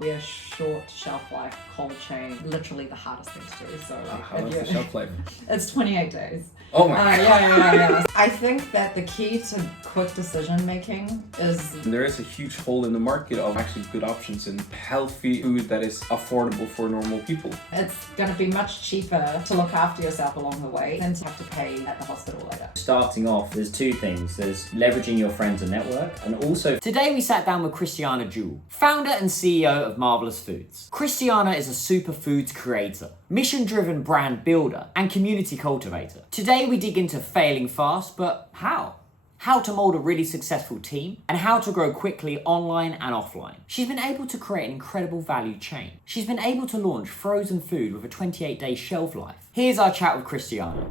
We're short shelf life, cold chain, literally the hardest thing to do. So how long's the shelf life? It's 28 days. Oh my god. Yeah. I think that the key to quick decision making is... There is a huge hole in the market of actually good options and healthy food that is affordable for normal people. It's going to be much cheaper to look after yourself along the way than to have to pay at the hospital later. Starting off, there's two things. There's leveraging your friends and network, and also today we sat down with Christiana Zhu, founder and CEO of Marvelous Foods. Christiana is a superfoods creator, mission-driven brand builder, and community cultivator. Today we dig into failing fast, but how? How to mold a really successful team, and how to grow quickly online and offline. She's been able to create an incredible value chain. She's been able to launch frozen food with a 28-day shelf life. Here's our chat with Christiana.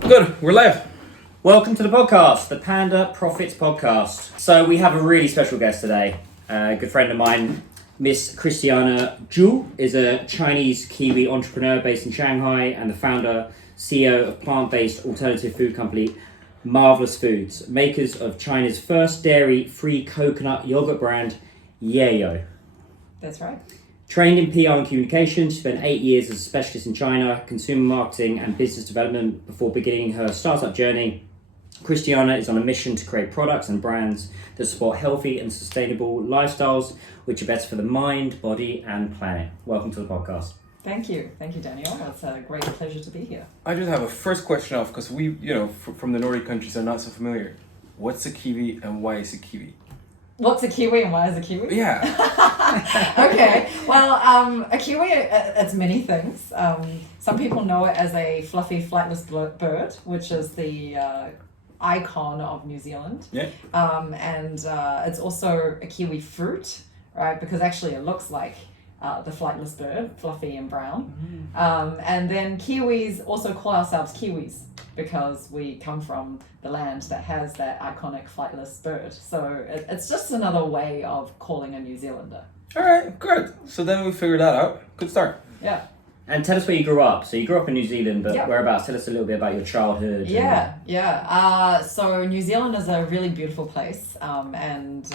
Good, we're live. Welcome to the podcast, the Panda Profits Podcast. So we have a really special guest today. A good friend of mine, Miss Christiana Zhu, is a Chinese-Kiwi entrepreneur based in Shanghai and the founder, CEO of plant-based alternative food company Marvelous Foods, makers of China's first dairy-free coconut yogurt brand, Yeyo. That's right. Trained in PR and communication, she spent 8 years as a specialist in China, consumer marketing and business development before beginning her startup journey. Christiana is on a mission to create products and brands that support healthy and sustainable lifestyles, which are better for the mind, body and planet. Welcome to the podcast. Thank you, Daniel. It's a great pleasure to be here. I just have a first question off because we, from the Nordic countries are not so familiar. What's a kiwi and why is a kiwi? What's a kiwi and why is a kiwi? Yeah. Okay, well, a kiwi, it's many things. Some people know it as a fluffy flightless bird, which is the icon of New Zealand. Yeah. And it's also a kiwi fruit, right? Because actually it looks like the flightless bird, fluffy and brown. And then Kiwis also call ourselves Kiwis because we come from the land that has that iconic flightless bird. So it's just another way of calling a New Zealander. All right, good. So then we figured that out. Good start. Yeah. And tell us where you grew up. So you grew up in New Zealand, but Yeah. whereabouts? Tell us a little bit about your childhood. So New Zealand is a really beautiful place, and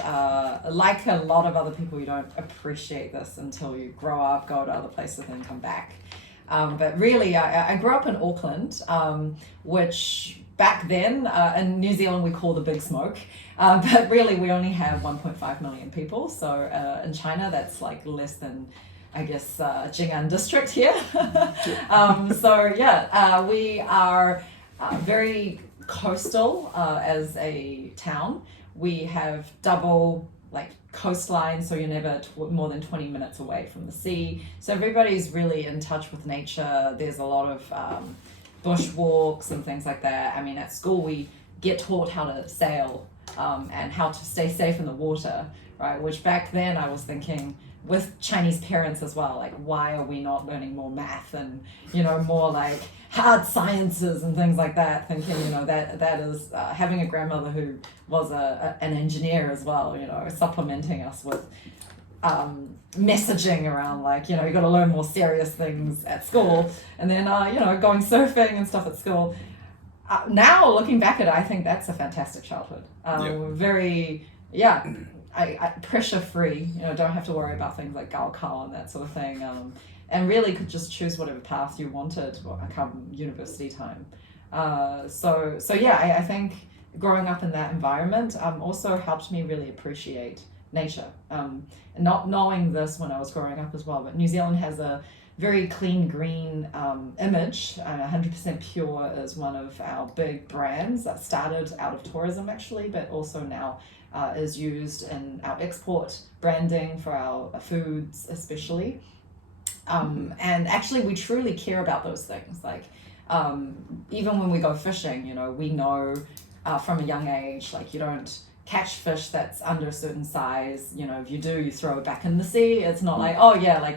like a lot of other people, you don't appreciate this until you grow up, go to other places, and then come back. But really, I grew up in Auckland, which back then in New Zealand we call the Big Smoke, but really we only have 1.5 million people. So in China, that's like less than, I guess, Jing'an district here. We are very coastal as a town. We have double coastline, so you're never more than 20 minutes away from the sea. So everybody's really in touch with nature. There's a lot of bushwalks and things like that. I mean, at school we get taught how to sail and how to stay safe in the water, right? Which back then I was thinking, with Chinese parents as well, like, why are we not learning more math and, more like hard sciences and things like that, thinking, that is having a grandmother who was an engineer as well, supplementing us with messaging around, you got to learn more serious things at school, and then, going surfing and stuff at school. Now, looking back at it, I think that's a fantastic childhood. I pressure free, don't have to worry about things like Gaokao and that sort of thing, and really could just choose whatever path you wanted come university time. I think growing up in that environment also helped me really appreciate nature. Not knowing this when I was growing up as well, but New Zealand has a very clean green image. 100% Pure is one of our big brands that started out of tourism actually, but also now is used in our export branding for our foods especially. And actually we truly care about those things. Even when we go fishing, we know from a young age, you don't catch fish that's under a certain size. If you do, you throw it back in the sea. It's not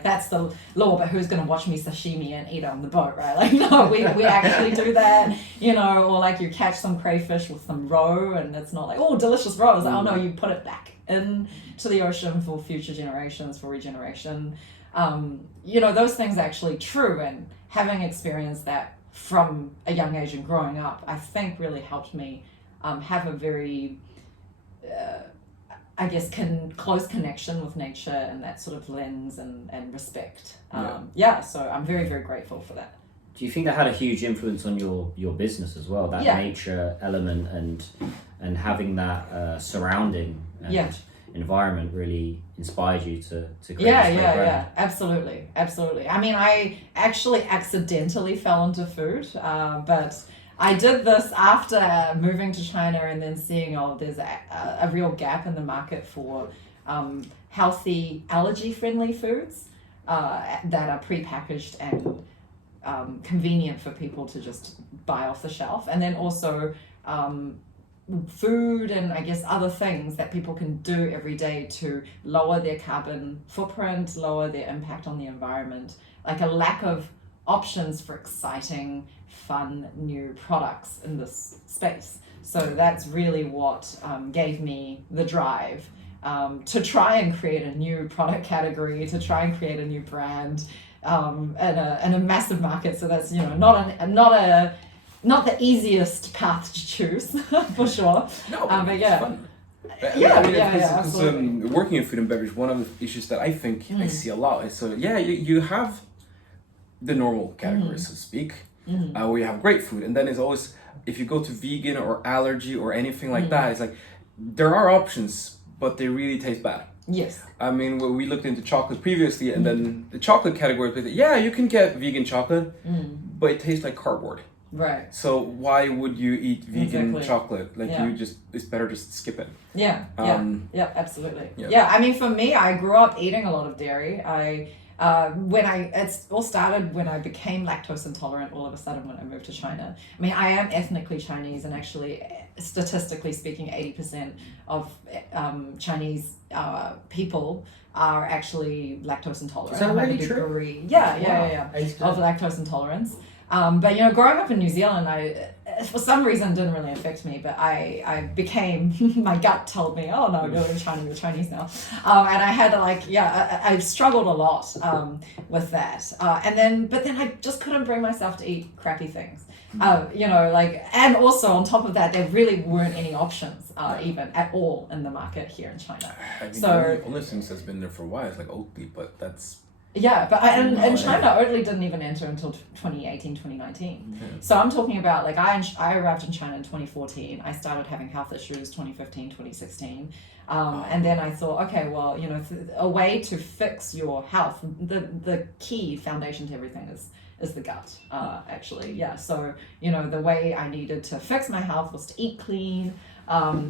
that's the law, but who's going to watch me sashimi and eat it on the boat, right? No, we actually do that, or you catch some crayfish with some roe and it's not delicious roe. It's no, you put it back into the ocean for future generations, for regeneration. Those things are actually true, and having experienced that from a young age and growing up, I think really helped me have a very I guess, close connection with nature and that sort of lens and respect. So I'm very, very grateful for that. Do you think that had a huge influence on your business as well? That nature element and having that surrounding and environment really inspired you to create this great brand? Absolutely. I mean, I actually accidentally fell into food, but I did this after moving to China and then seeing, there's a real gap in the market for healthy, allergy-friendly foods that are pre-packaged and convenient for people to just buy off the shelf. And then also food and I guess other things that people can do every day to lower their carbon footprint, lower their impact on the environment. Like a lack of options for exciting, fun, new products in this space. So that's really what gave me the drive to try and create a new product category, to try and create a new brand in a massive market. So that's not the easiest path to choose for sure. No, but it's fun. Absolutely. Working in food and beverage, one of the issues that I think I see a lot is you have the normal categories, so to speak, where you have great food, and then it's always, if you go to vegan or allergy or anything like that, it's like there are options, but they really taste bad. Yes. I mean, we looked into chocolate previously, and then the chocolate category, you can get vegan chocolate, but it tastes like cardboard. Right. So why would you eat vegan chocolate? Like it's better just skip it. Absolutely. Yeah, I mean, for me, I grew up eating a lot of dairy. It all started when I became lactose intolerant all of a sudden when I moved to China. I mean, I am ethnically Chinese, and actually, statistically speaking, 80% of Chinese people are actually lactose intolerant. Is that really true? Of lactose intolerance. But growing up in New Zealand, for some reason, it didn't really affect me. But I became, my gut told me, oh no, you're in China, you're Chinese now, and I had to I struggled a lot with that. But then I just couldn't bring myself to eat crappy things. And also on top of that, there really weren't any options even at all in the market here in China. I mean, the only things that's been there for a while is like Oatly, but that's. Yeah, but in China, Oatly didn't even enter until 2018, 2019. Yeah. So I'm talking about, I arrived in China in 2014. I started having health issues 2015, 2016. And then I thought, okay, well, a way to fix your health, the key foundation to everything is the gut, actually. Yeah, so, the way I needed to fix my health was to eat clean,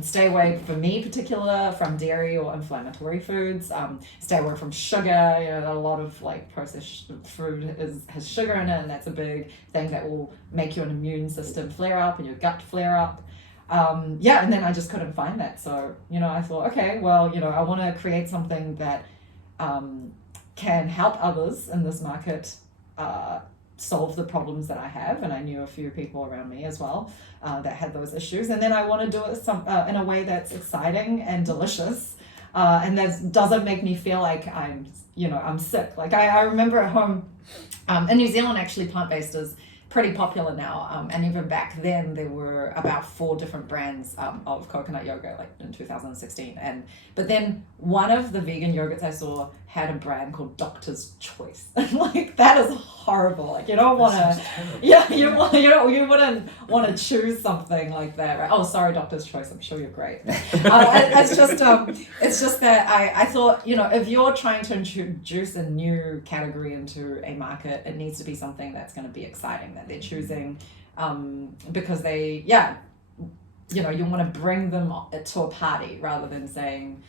stay away, for me particular, from dairy or inflammatory foods, stay away from sugar. A lot of processed food has sugar in it, and that's a big thing that will make your immune system flare up and your gut flare up. And then I just couldn't find that. So, I thought, okay, well, I want to create something that can help others in this market solve the problems that I have, and I knew a few people around me as well that had those issues, and then I want to do it in a way that's exciting and delicious, and that doesn't make me feel like I'm sick. I remember at home in New Zealand, actually, plant-based is pretty popular now, and even back then there were about 4 different brands of coconut yogurt, in 2016, but then one of the vegan yogurts I saw had a brand called Doctor's Choice. That is horrible. You don't want to, you wouldn't want to choose something like that, right? Oh, sorry, Doctor's Choice. I'm sure you're great. It's just that I thought, if you're trying to introduce a new category into a market, it needs to be something that's going to be exciting, that they're choosing, because they, you want to bring them to a party rather than saying,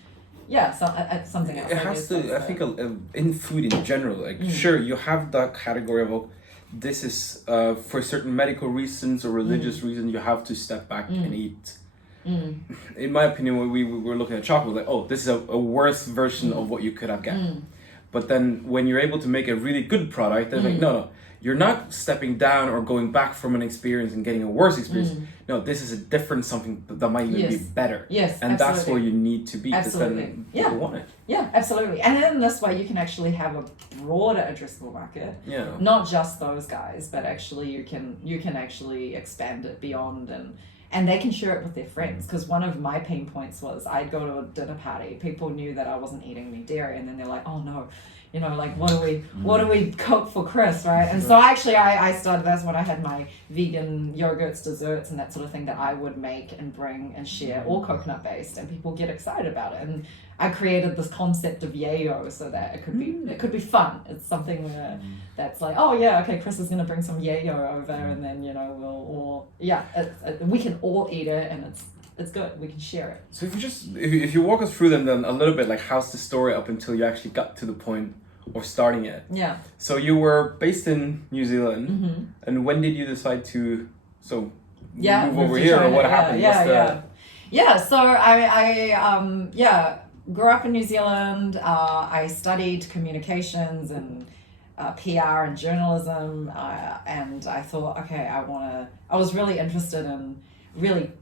something else. It has to. I think in food in general, sure, you have that category of this is for certain medical reasons or religious reasons you have to step back and eat. In my opinion, when we were looking at chocolate, this is a worse version of what you could have gotten. But then when you're able to make a really good product, then no, you're not stepping down or going back from an experience and getting a worse experience. No, this is a different something that might even be better. Yes, and absolutely. That's where you need to be. Absolutely. Then people want it. Yeah, absolutely. And then this way you can actually have a broader addressable market. Yeah. Not just those guys, but actually you can actually expand it beyond and they can share it with their friends. Because one of my pain points was I'd go to a dinner party, people knew that I wasn't eating any dairy, and then they're like, oh no, you know, like what do we cook for Chris, right? And so actually I started, that's when I had my vegan yogurts, desserts, and that sort of thing that I would make and bring and share, all coconut based, and people get excited about it. And I created this concept of yayo so that it could be fun. It's something where that's like, oh yeah, okay, Chris is gonna bring some yayo over, and then, you know, we'll all, we can all eat it, and it's good. We can share it. So if you walk us through them then a little bit, like how's the story up until you actually got to the point of starting it? Yeah. So you were based in New Zealand, and when did you decide to move over here, China. or what happened? Yeah. So I grew up in New Zealand. I studied communications and PR and journalism, and I thought, okay, I was really interested in really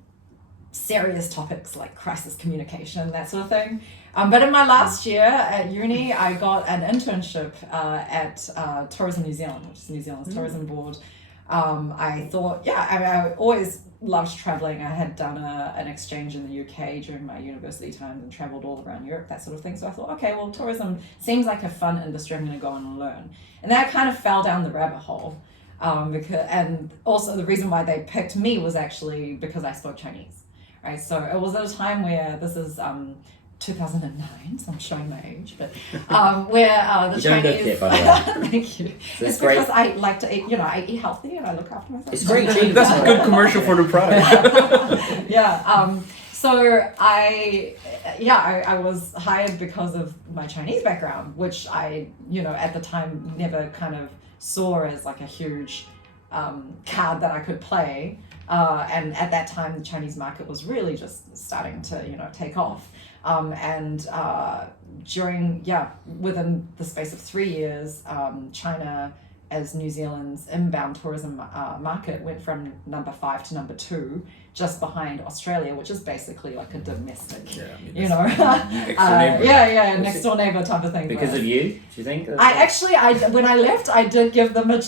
serious topics like crisis communication, that sort of thing. But in my last year at uni, I got an internship at Tourism New Zealand, which is New Zealand's tourism board. I thought, I always loved traveling. I had done an exchange in the UK during my university times and traveled all around Europe, that sort of thing. So I thought, okay, well, tourism seems like a fun industry. I'm going to go on and learn. And then I kind of fell down the rabbit hole. And also the reason why they picked me was actually because I spoke Chinese, right? So it was at a time where this is 2009, so I'm showing my age, but where the you Chinese. don't look it, by the way. Thank you. So it's because I like to eat. You know, I eat healthy and I look after myself. It's very cheap. That's a good commercial for the product. So I was hired because of my Chinese background, which I, you know, at the time never kind of saw as like a huge card that I could play. And at that time, the Chinese market was really just starting to, you know, take off. Within the space of 3 years, China, as New Zealand's inbound tourism market, went from number 5 to number 2, just behind Australia, which is basically like a domestic, next door neighbor type of thing. Because of you, do you think? When I left, I did give them a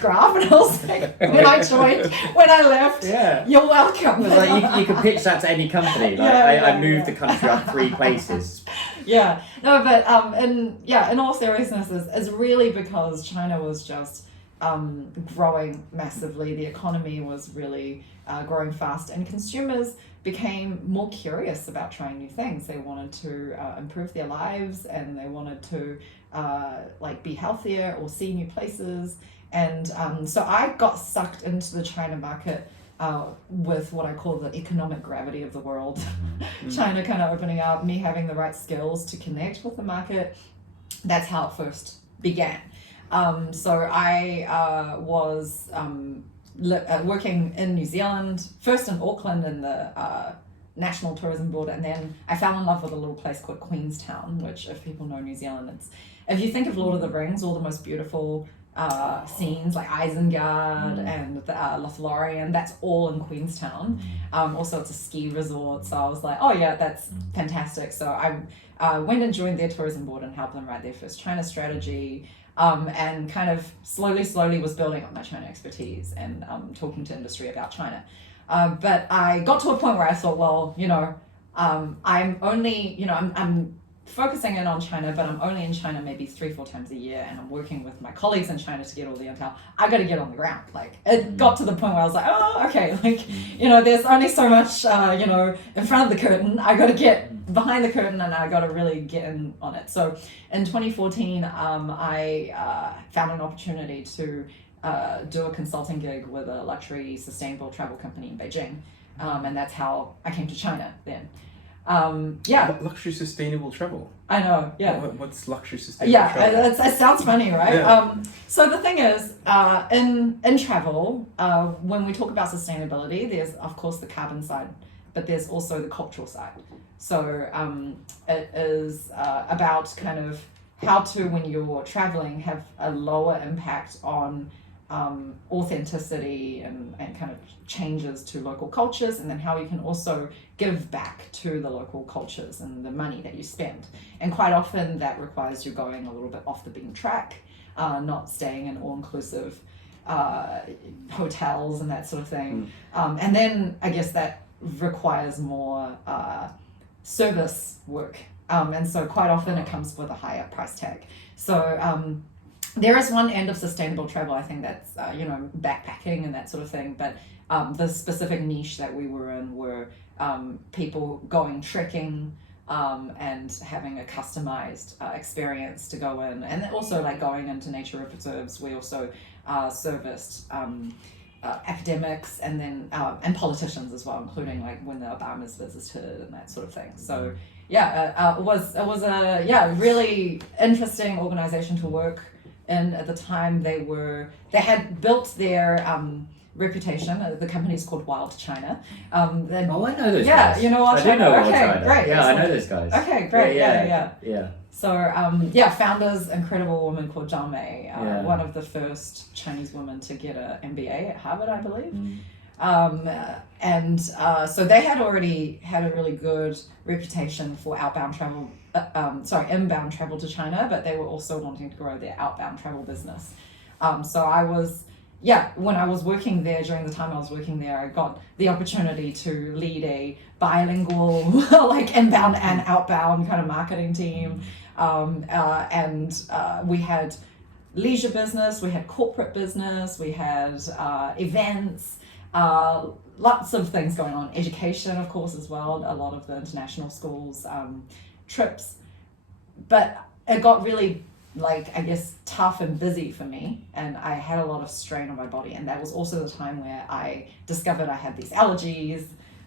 graph, and I was like, when I left, you're welcome. It was like you could pitch that to any company. Like I moved the country up 3 places. Yeah, no, but in all seriousness, it's really because China was just growing massively. The economy was really growing fast, and consumers became more curious about trying new things. They wanted to improve their lives, and they wanted to be healthier or see new places. And so I got sucked into the China market with what I call the economic gravity of the world. China kind of opening up, me having the right skills to connect with the market. That's how it first began. So I was working in New Zealand, first in Auckland in the National Tourism Board, and then I fell in love with a little place called Queenstown, which, if people know New Zealand, if you think of Lord of the Rings, all the most beautiful scenes like Isengard and Lothlorien, that's all in Queenstown. Also, it's a ski resort, so I was like, oh yeah, that's fantastic. So I went and joined their tourism board and helped them write their first China strategy. And kind of slowly was building up my China expertise and talking to industry about China. But I got to a point where I thought, well, I'm only, I'm focusing in on China, but I'm only in China maybe 3-4 times a year, and I'm working with my colleagues in China to get all the intel. I got to get on the ground. Like, it got to the point where I was like, oh, okay, there's only so much, in front of the curtain. I got to get behind the curtain, and I got to really get in on it. So in 2014, I found an opportunity to do a consulting gig with a luxury sustainable travel company in Beijing, and that's how I came to China then. Luxury sustainable travel. I know. Yeah. What's luxury sustainable travel? It sounds funny, right? Yeah. So the thing is, in travel, when we talk about sustainability, there's of course the carbon side, but there's also the cultural side. So it is about kind of how to, when you're traveling, have a lower impact on authenticity and kind of changes to local cultures, and then how you can also give back to the local cultures and the money that you spend. And quite often that requires you going a little bit off the beaten track, not staying in all-inclusive hotels and that sort of thing. And then I guess that requires more service work. And so quite often it comes with a higher price tag. So there is one end of sustainable travel, I think that's, backpacking and that sort of thing. But the specific niche that we were in were people going trekking and having a customized experience to go in. And also like going into nature reserves. We also serviced academics and then and politicians as well, including like when the Obamas visited and that sort of thing. So it was a really interesting organization to work in at the time. They had built their reputation. The company is called Wild China. I know those guys. Yeah, you know Wild China. I do know Wild okay, China. Great. Yeah, I know those guys. Okay, great. Yeah. So founders, incredible woman called Zhang Mei, one of the first Chinese women to get an MBA at Harvard, I believe. So they had already had a really good reputation for inbound travel to China, but they were also wanting to grow their outbound travel business. So I was, when I was working there, during the time I was working there, I got the opportunity to lead a bilingual, like inbound and outbound kind of marketing team. We had leisure business, we had corporate business, we had events, lots of things going on. Education, of course, as well, a lot of the international schools, trips. But it got really, tough and busy for me, and I had a lot of strain on my body. And that was also the time where I discovered I had these allergies,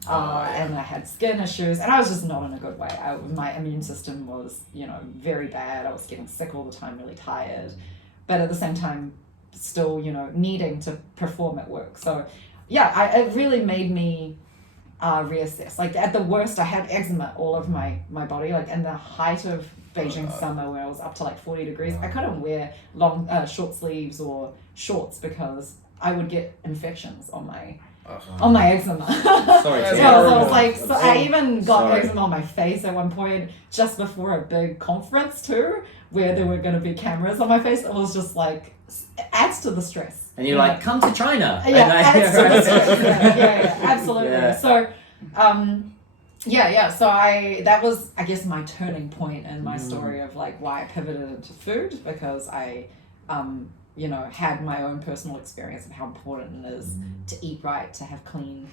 and I had skin issues, and I was just not in a good way. My immune system was, very bad. I was getting sick all the time, really tired, but at the same time, still, needing to perform at work. So, it really made me reassess. Like at the worst, I had eczema all over my body. Like in the height of Beijing summer, where it was up to like 40 degrees, I couldn't wear long short sleeves or shorts because I would get infections on my eczema. Sorry. I even got eczema on my face at one point, just before a big conference too, where there were going to be cameras on my face. It was just like, it adds to the stress. And you're like, come to China. Adds to the stress. Absolutely. Yeah. So, so that was, I guess, my turning point in my story of like why I pivoted into food, because I, had my own personal experience of how important it is to eat right, to have clean,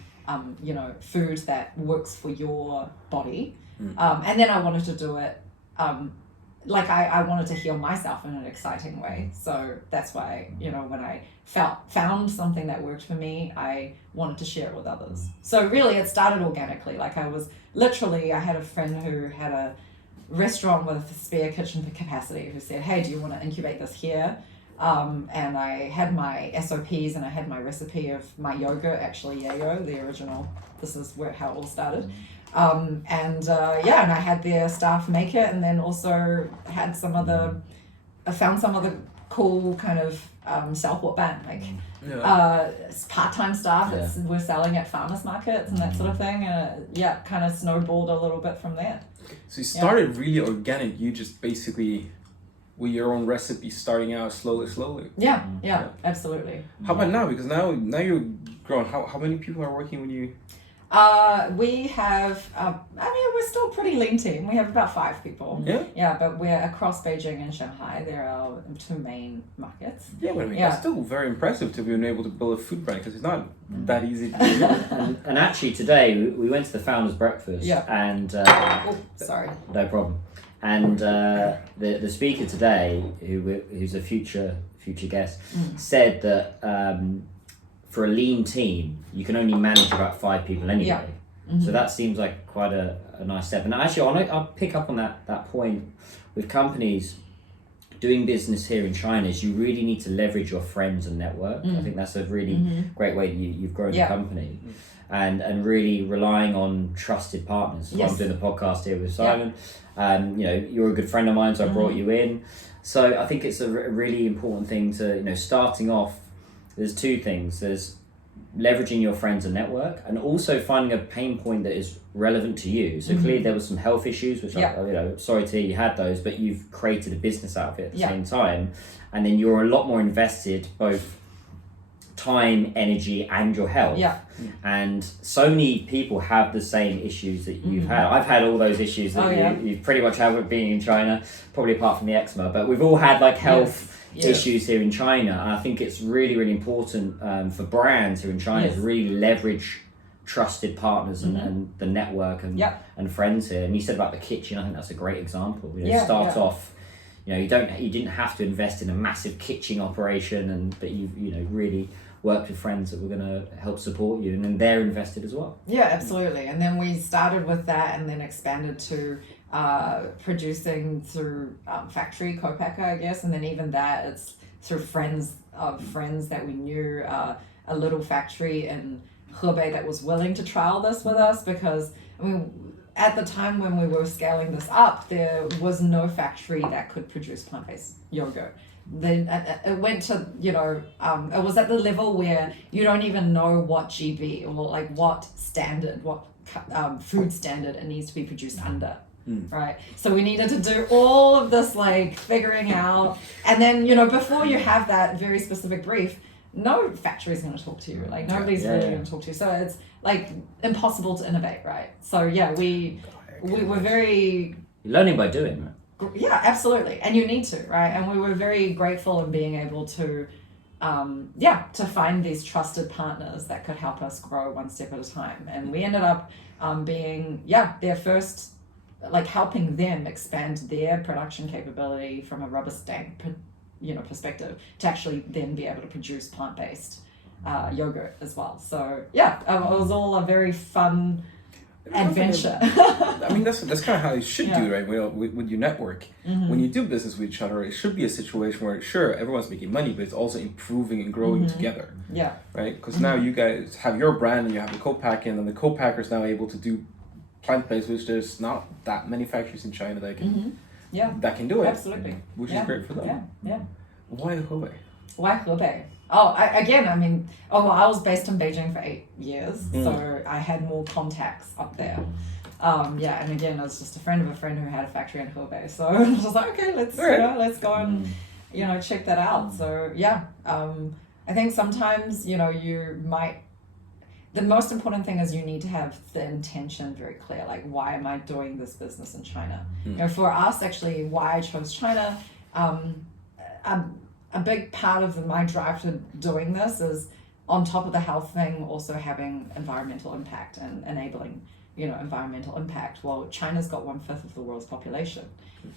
food that works for your body. And then I wanted to do it, I wanted to heal myself in an exciting way. So that's why, when I found something that worked for me, I wanted to share it with others. So really it started organically. I had a friend who had a restaurant with a spare kitchen capacity who said, hey, do you want to incubate this here? And I had my SOPs and I had my recipe of my yogurt, actually Yeyo, the original. This is how it all started. And I had their staff make it, and then also had I found some of the cool kind of part-time staff we're selling at farmers markets and that sort of thing, and kind of snowballed a little bit from there. So you started really organic. You just basically, with your own recipe, starting out slowly. Yeah, absolutely. How about now? Because now you're grown. How many people are working with you? We have, we're still a pretty lean team. We have about 5 people. Yeah, but we're across Beijing and Shanghai. They're our 2 main markets. Yeah, but it's still very impressive to be able to build a food brand, because it's not that easy to do. and actually today we went to the founders breakfast. And sorry. No problem. And the speaker today, who's a future guest, said that for a lean team, you can only manage about 5 people anyway. So that seems like quite a nice step. And actually, I'll pick up on that point with companies doing business here in China. Is you really need to leverage your friends and network. I think that's a really great way that you've grown the company. And really relying on trusted partners. So I'm doing the podcast here with Simon. You're a good friend of mine, so I brought you in. So I think it's a really important thing to, starting off, there's 2 things. There's leveraging your friends and network, and also finding a pain point that is relevant to you. So clearly there was some health issues, which sorry to hear you had those, but you've created a business out of it at the same time. And then you're a lot more invested both time, energy, and your health. Yeah. And so many people have the same issues that you've had. I've had all those issues that you pretty much have with being in China, probably apart from the eczema, but we've all had like health issues here in China. And I think it's really, really important for brands who are in China to really leverage trusted partners and the network and friends here. And you said about the kitchen, I think that's a great example. Start off, you didn't have to invest in a massive kitchen operation, but you really worked with friends that were going to help support you, and then they're invested as well. Yeah, absolutely. And then we started with that and then expanded to producing through factory co-packer, I guess. And then even that, it's through friends of friends that we knew, a little factory in Hebei that was willing to trial this with us, because I mean, at the time when we were scaling this up, there was no factory that could produce plant-based yogurt. Then it went to, it was at the level where you don't even know what GB or like what standard, what food standard it needs to be produced under. Right. So we needed to do all of this like figuring out, and then, before you have that very specific brief, no factory is going to talk to you. Like nobody's really going to talk to you. So it's like impossible to innovate, right? So we were very... You're learning by doing, right? Yeah, absolutely. And you need to, right? And we were very grateful in being able to, to find these trusted partners that could help us grow one step at a time. And we ended up being, their first, like helping them expand their production capability from a rubber stamp perspective to actually then be able to produce plant-based yogurt as well. So it was all a very fun adventure. I mean, that's kind of how you should do, right? With your network, when you do business with each other, it should be a situation where sure everyone's making money, but it's also improving and growing together. Yeah. Right? Because now you guys have your brand and you have the co-packing, and the co-packer is now able to do plant-based, which there's not that many factories in China that can that can do it. Absolutely. Which is great for them. Yeah. Why Hebei? Why Hebei? I was based in Beijing for 8 years, so I had more contacts up there. And again, I was just a friend of a friend who had a factory in Hebei, so I was just like, okay, let's go and check that out. So I think sometimes the most important thing is you need to have the intention very clear. Like, why am I doing this business in China? For us, actually, why I chose China. A big part of my drive to doing this is, on top of the health thing, also having environmental impact and enabling, environmental impact. Well, China's got 1/5 of the world's population.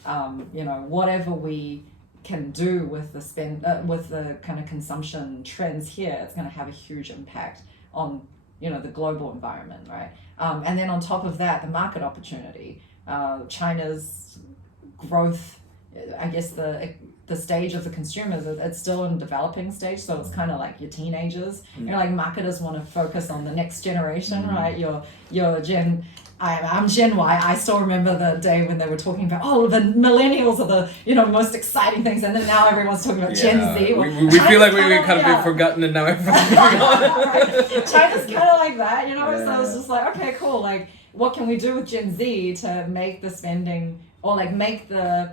Whatever we can do with with the kind of consumption trends here, it's going to have a huge impact on, the global environment, right? And then on top of that, the market opportunity, China's growth, I guess the stage of the consumers, it's still in developing stage, so it's kind of like your teenagers. Like marketers want to focus on the next generation, right? Your Gen, I'm Gen Y. I still remember the day when they were talking about, the millennials are the most exciting things, and then now everyone's talking about Gen Z. Well, we feel like we've kind of been forgotten, and now everyone's moving on. China's kind of like that, So it's just like, okay, cool. Like, what can we do with Gen Z to make the spending, or like make the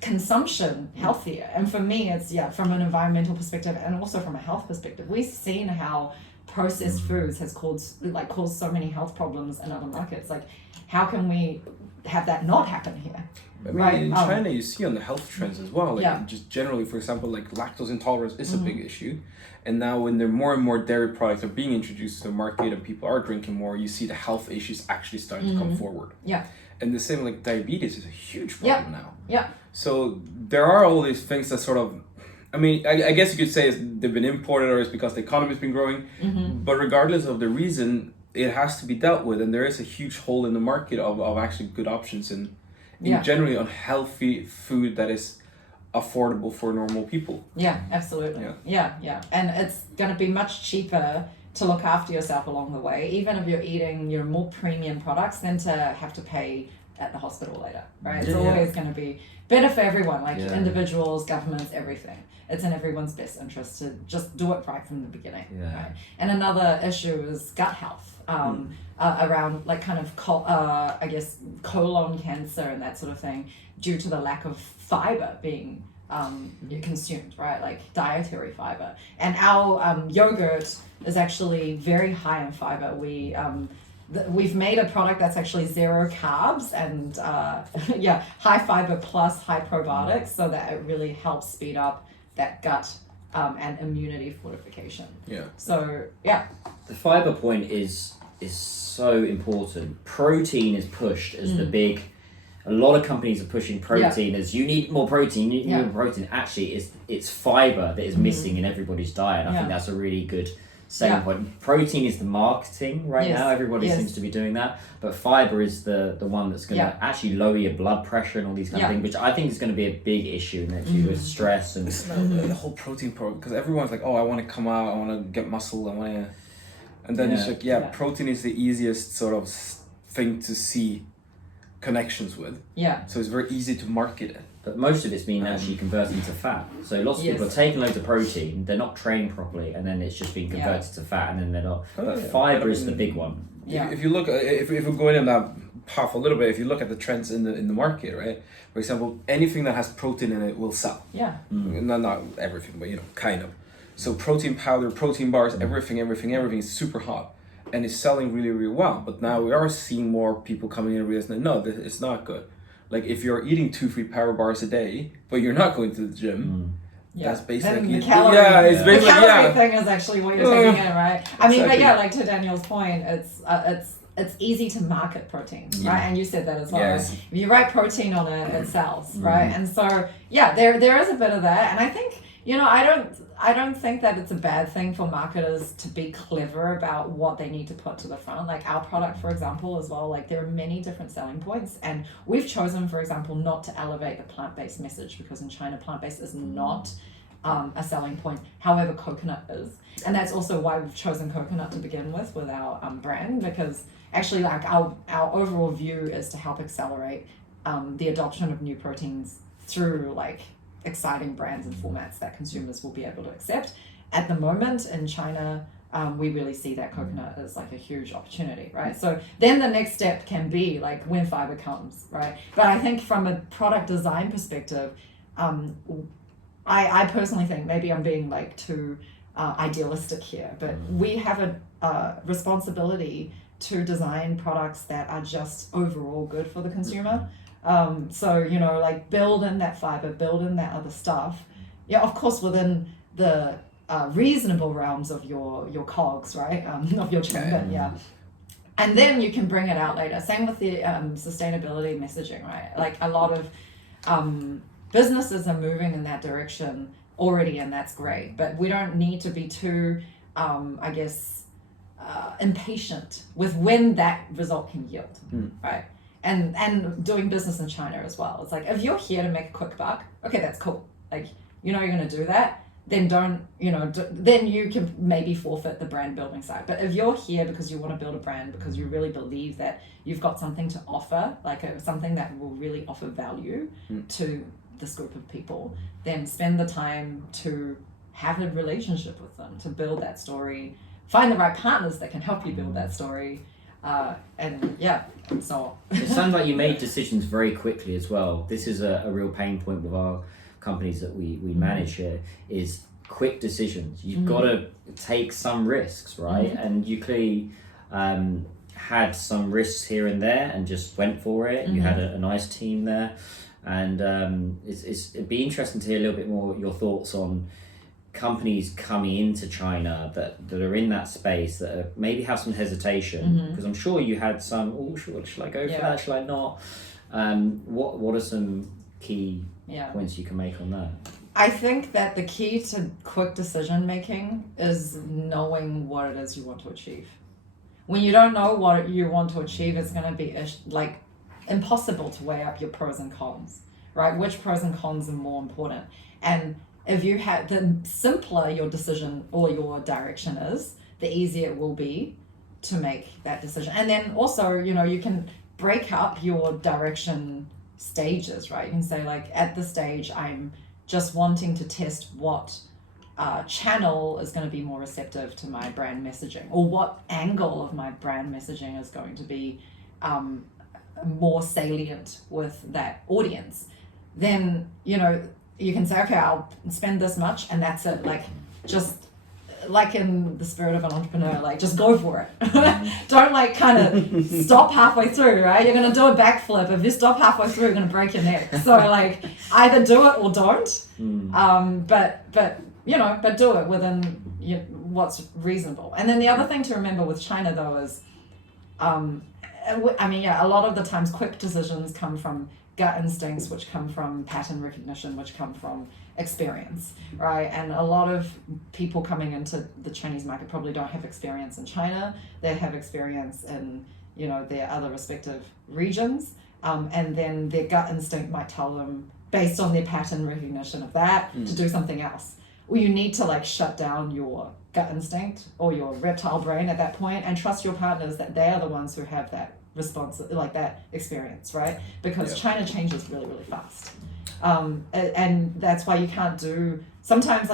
consumption healthier? And for me, it's from an environmental perspective and also from a health perspective. We've seen how processed foods has caused so many health problems in other markets. Like, how can we have that not happen here? I mean, in China, you see on the health trends as well. Like, just generally, for example, like lactose intolerance is a big issue. And now when there are more and more dairy products are being introduced to the market and people are drinking more, you see the health issues actually starting to come forward. Yeah. And the same, like diabetes is a huge problem now. Yeah. So there are all these things that sort of, I mean, I guess you could say they've been imported or it's because the economy's been growing. But regardless of the reason, it has to be dealt with. And there is a huge hole in the market of actually good options and generally on healthy food that is affordable for normal people. Yeah, absolutely. Yeah. And it's going to be much cheaper to look after yourself along the way, even if you're eating your more premium products, than to have to pay at the hospital later, right? It's always going to be better for everyone, like individuals, governments, everything. It's in everyone's best interest to just do it right from the beginning, right? And another issue is gut health, around like kind of, colon cancer and that sort of thing, due to the lack of fiber being consumed, right? Like dietary fiber. And our yogurt is actually very high in fiber. We've made a product that's actually 0 carbs and high fiber plus high probiotics, so that it really helps speed up that gut and immunity fortification. Yeah. So yeah. The fiber point is so important. Protein is pushed as the big. A lot of companies are pushing protein as you need more protein. You need more protein. Actually, it's fiber that is missing in everybody's diet. I think that's a really good selling point. Protein is the marketing right now. Everybody seems to be doing that, but fiber is the one that's going to actually lower your blood pressure and all these kind of things, which I think is going to be a big issue in the future with stress and the whole protein program. Because everyone's like, oh, I want to come out, I want to get muscle, I want to, and then it's like, protein is the easiest sort of thing to see connections with. Yeah. So it's very easy to market it. But most of it's been actually converted to fat. So lots of people are taking loads of protein, they're not trained properly, and then it's just being converted to fat, and then they're not. But fiber is the big one. Yeah. If you look, if we're going in that path a little bit, if you look at the trends in the market, right? For example, anything that has protein in it will sell. Yeah. Not everything, but kind of. So protein powder, protein bars, everything is super hot. And it's selling really, really well. But now we are seeing more people coming in and realizing, no, it's not good. Like if you're eating 2-3 power bars a day, but you're not going to the gym, that's basically the calorie, it's basically the calorie thing is actually what you're taking in, right? I mean, but like to Daniel's point, it's easy to market protein, right? And you said that as well. Yes. Right? If you write protein on it, it sells, right? And so there is a bit of that, and I think I don't think that it's a bad thing for marketers to be clever about what they need to put to the front. Like our product, for example, as well, like there are many different selling points, and we've chosen, for example, not to elevate the plant-based message, because in China, plant-based is not a selling point. However, coconut is. And that's also why we've chosen coconut to begin with our brand, because actually like our overall view is to help accelerate the adoption of new proteins through like exciting brands and formats that consumers will be able to accept. At the moment in China, we really see that coconut as like a huge opportunity, right? So then the next step can be like when fiber comes, right? But I think from a product design perspective, I personally think, maybe I'm being like too idealistic here, but we have a responsibility to design products that are just overall good for the consumer. So, like build in that fiber, build in that other stuff. Yeah, of course, within the reasonable realms of your cogs, right? Of your trim bin, And then you can bring it out later. Same with the sustainability messaging, right? Like a lot of businesses are moving in that direction already, and that's great. But we don't need to be too, impatient with when that result can yield, right? And doing business in China as well. It's like, if you're here to make a quick buck, okay, that's cool. Like, you're going to do that, then then you can maybe forfeit the brand building side. But if you're here because you want to build a brand, because you really believe that you've got something to offer, like something that will really offer value to this group of people, then spend the time to have a relationship with them, to build that story, find the right partners that can help you build that story. And so it sounds like you made decisions very quickly as well. This is a real pain point with our companies that we manage here, is quick decisions. You've got to take some risks, right? And you clearly had some risks here and there and just went for it. You had a nice team there, and it'd be interesting to hear a little bit more your thoughts on companies coming into China that are in that space that are, maybe have some hesitation, because I'm sure you had some, shall I go for that, shall I not? What are some key points you can make on that? I think that the key to quick decision making is knowing what it is you want to achieve. When you don't know what you want to achieve, it's going to be like impossible to weigh up your pros and cons, right? Which pros and cons are more important? And if you have, the simpler your decision or your direction is, the easier it will be to make that decision. And then also, you can break up your direction stages, right? You can say like, at this stage, I'm just wanting to test what channel is going to be more receptive to my brand messaging, or what angle of my brand messaging is going to be more salient with that audience. Then, you can say, okay, I'll spend this much and that's it. Like, just like in the spirit of an entrepreneur, like just go for it. Don't like kind of stop halfway through, right? You're gonna do a backflip. If you stop halfway through, you're gonna break your neck. So like either do it or don't. But do it within what's reasonable. And then the other thing to remember with China though is, a lot of the times quick decisions come from gut instincts, which come from pattern recognition, which come from experience, right? And a lot of people coming into the Chinese market probably don't have experience in China. They have experience in, their other respective regions. And then their gut instinct might tell them, based on their pattern recognition of that, to do something else. Well, you need to like shut down your gut instinct or your reptile brain at that point and trust your partners that they are the ones who have that response, like that experience, right? Because China changes really, really fast. And that's why you can't do, sometimes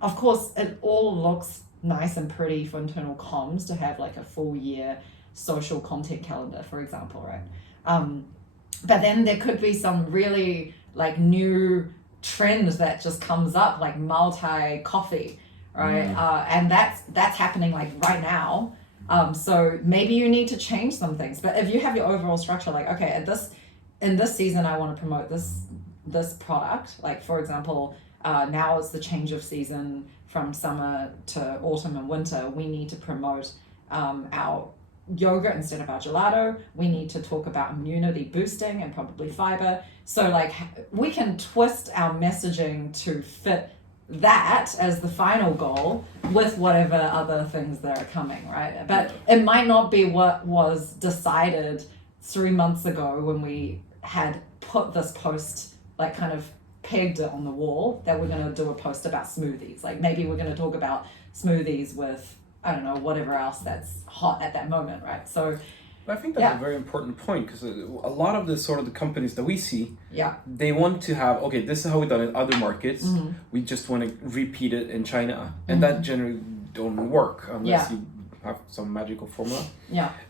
of course it all looks nice and pretty for internal comms to have like a full year social content calendar, for example, right? But then there could be some really like new trend that just comes up, like multi coffee, right? And that's happening like right now. So maybe you need to change some things, but if you have your overall structure, like, okay, in this season, I want to promote this product. Like, for example, now it's the change of season from summer to autumn and winter. We need to promote our yogurt instead of our gelato. We need to talk about immunity boosting and probably fiber. So like we can twist our messaging to fit that as the final goal with whatever other things that are coming, right? But it might not be what was decided 3 months ago when we had put this post, like kind of pegged it on the wall, that we're going to do a post about smoothies. Like maybe we're going to talk about smoothies with, I don't know, whatever else that's hot at that moment, right? So I think that's a very important point, because a lot of the sort of the companies that we see, they want to have, okay, this is how we've done it in other markets. We just want to repeat it in China, and that generally don't work unless you have some magical formula.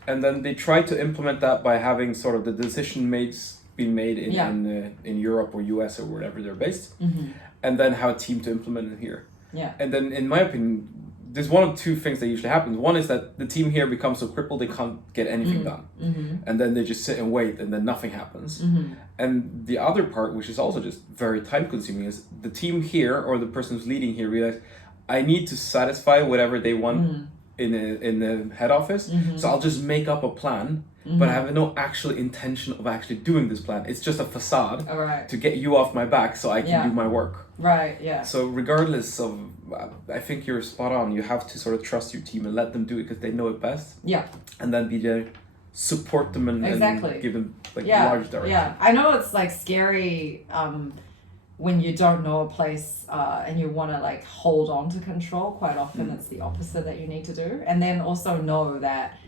And then they try to implement that by having sort of the decision being made in Europe or US or wherever they're based, and then have a team to implement it here. And then, in my opinion, there's one of two things that usually happens. One is that the team here becomes so crippled they can't get anything done. And then they just sit and wait, and then nothing happens. And the other part, which is also just very time consuming, is the team here or the person who's leading here realize, I need to satisfy whatever they want in the head office. So I'll just make up a plan, but I have no actual intention of actually doing this plan. It's just a facade to get you off my back so I can do my work. So regardless of, I think you're spot on. You have to sort of trust your team and let them do it because they know it best. And then be there, support them and give them like large direction. I know it's like scary when you don't know a place and you want to like hold on to control. Quite often it's the opposite that you need to do. And then also know that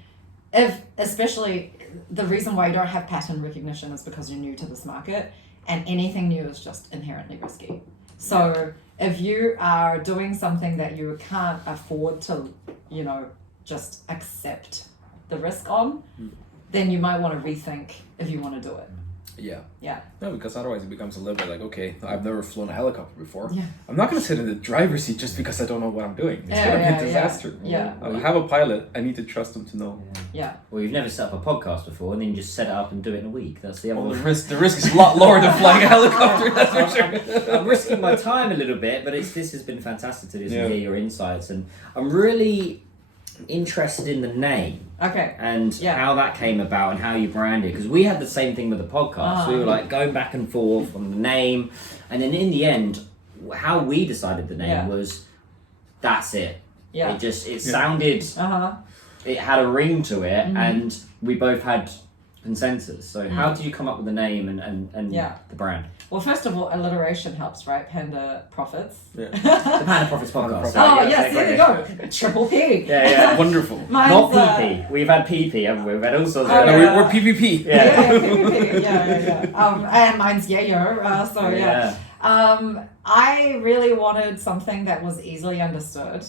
especially the reason why you don't have pattern recognition is because you're new to this market, and anything new is just inherently risky. So if you are doing something that you can't afford to, just accept the risk on, then you might want to rethink if you want to do it. No, because otherwise it becomes a little bit like, okay, I've never flown a helicopter before. I'm not going to sit in the driver's seat just because I don't know what I'm doing. It's going to be a disaster. I have a pilot. I need to trust them to know. Well, you've never set up a podcast before, and then you just set it up and do it in a week. That's the other one. The risk is a lot lower than flying a helicopter, that's for sure. I'm risking my time a little bit, but this has been fantastic to hear your insights, and I'm really interested in the name. And how that came about and how you brand it, because we had the same thing with the podcast. We were like going back and forth on the name, and then in the end how we decided the name was, that's it. It sounded it had a ring to it, and we both had consensus. So how do you come up with the name and the brand? Well, first of all, alliteration helps, right? Panda Profits. The Panda Profits podcast. There you go. Triple P. Wonderful. Not PP. We've had PP, haven't we? We've had all sorts of... We're PPP. PPP. And mine's Yeyo, I really wanted something that was easily understood.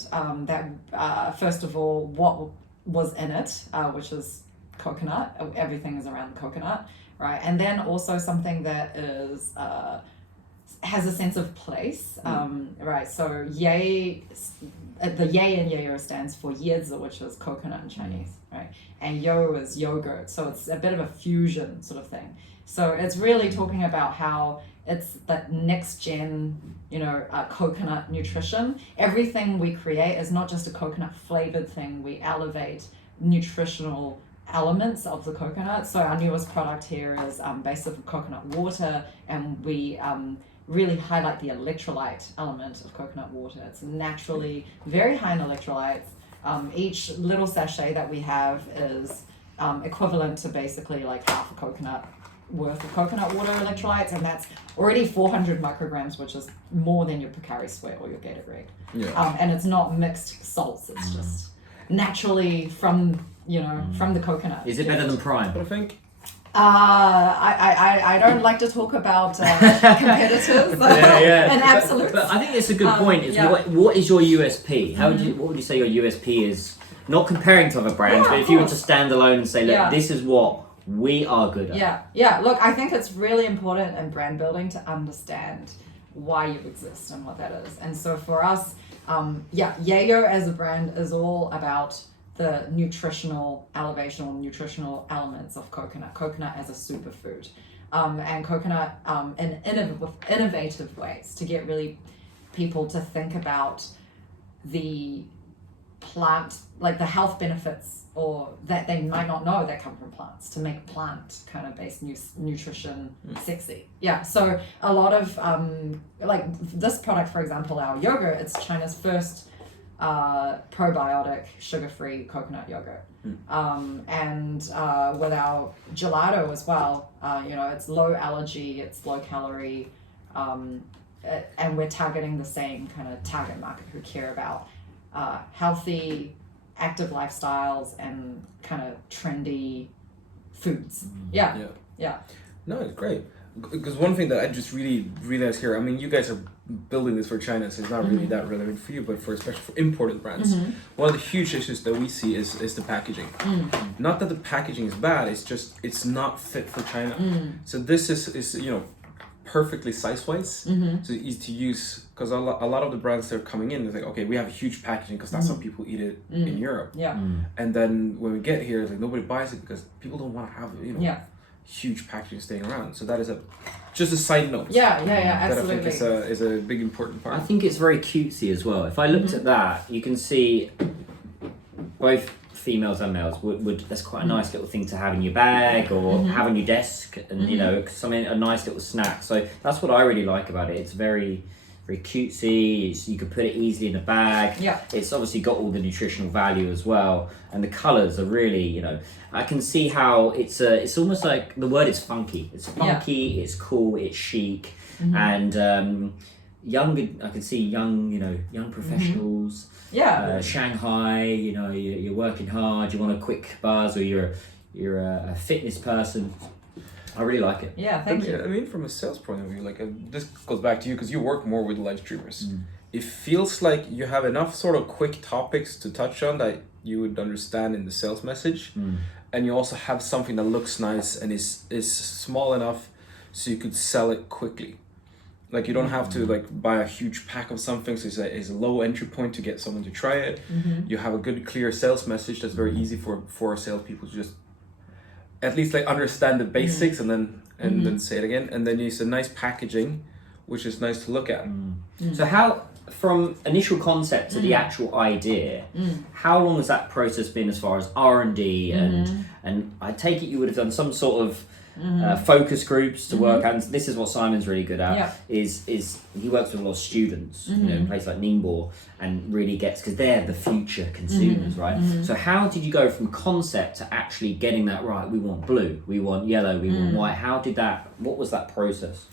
First of all, what was in it, which is coconut. Everything is around the coconut. Right, and then also something that is has a sense of place, right? So the Ye in Yeyo stands for Yezo, which is coconut in Chinese, right? And Yo is yogurt, so it's a bit of a fusion sort of thing. So it's really talking about how it's that next gen, coconut nutrition. Everything we create is not just a coconut flavored thing. We elevate nutritional elements of the coconut. So our newest product here is based off of coconut water, and we really highlight the electrolyte element of coconut water. It's naturally very high in electrolytes. Each little sachet that we have is equivalent to basically like half a coconut worth of coconut water electrolytes, and that's already 400 micrograms, which is more than your Pocari Sweat or your Gatorade. And it's not mixed salts, it's just naturally from the coconut. Is it better than Prime? I think. I don't like to talk about competitors in absolute. But I think it's a good point. Is what is your USP? What would you say your USP is? Not comparing to other brands, but if you were to stand alone and say, look, this is what we are good at. Look, I think it's really important in brand building to understand why you exist and what that is. And so for us, Yeyo as a brand is all about the nutritional elevation or nutritional elements of coconut as a superfood, and coconut in innovative ways to get really people to think about the plant, like the health benefits or that they might not know that come from plants, to make plant kind of based nutrition sexy. So a lot of like this product, for example, our yogurt, it's China's first probiotic sugar-free coconut yogurt. And with our gelato as well, it's low allergy, it's low calorie, and we're targeting the same kind of target market who care about healthy, active lifestyles and kind of trendy foods. No, it's great. Because one thing that I just really realized here, I mean, you guys are building this for China, so it's not really that relevant for you, but especially for imported brands, one of the huge issues that we see is the packaging. Not that the packaging is bad, it's just it's not fit for China. So this is perfectly size-wise, so easy to use, because a lot of the brands that are coming in, they're like, okay, we have huge packaging because that's how people eat it in Europe. And then when we get here, it's like nobody buys it because people don't want to have huge packaging staying around. So that is just a side note. Absolutely. That I think is a big important part. I think it's very cutesy as well. If I looked at that, you can see both females and males would that's quite a nice little thing to have in your bag or have on your desk, and a nice little snack. So that's what I really like about it. It's very very cutesy. You could put it easily in a bag. It's obviously got all the nutritional value as well, and the colours are really, I can see how it's almost like the word is funky. It's funky, it's cool, it's chic, and I can see young professionals. Shanghai, you're working hard, you want a quick buzz, or you're a fitness person. I really like it. Thank you. I mean, from a sales point of view, like this goes back to you because you work more with live streamers. It feels like you have enough sort of quick topics to touch on that you would understand in the sales message, and you also have something that looks nice and is small enough so you could sell it quickly. Like you don't have to like buy a huge pack of something, so it's a low entry point to get someone to try it. You have a good clear sales message that's very easy for salespeople to just at least like understand the basics and then say it again, and then it's a nice packaging, which is nice to look at. So how, from initial concept to the actual idea, how long has that process been as far as R&D and I take it you would have done some sort of focus groups to work, and this is what Simon's really good at, is he works with a lot of students in places like Ningbo, and really gets, because they're the future consumers, right? So how did you go from concept to actually getting that right? We want blue, we want yellow, we want white. What was that process?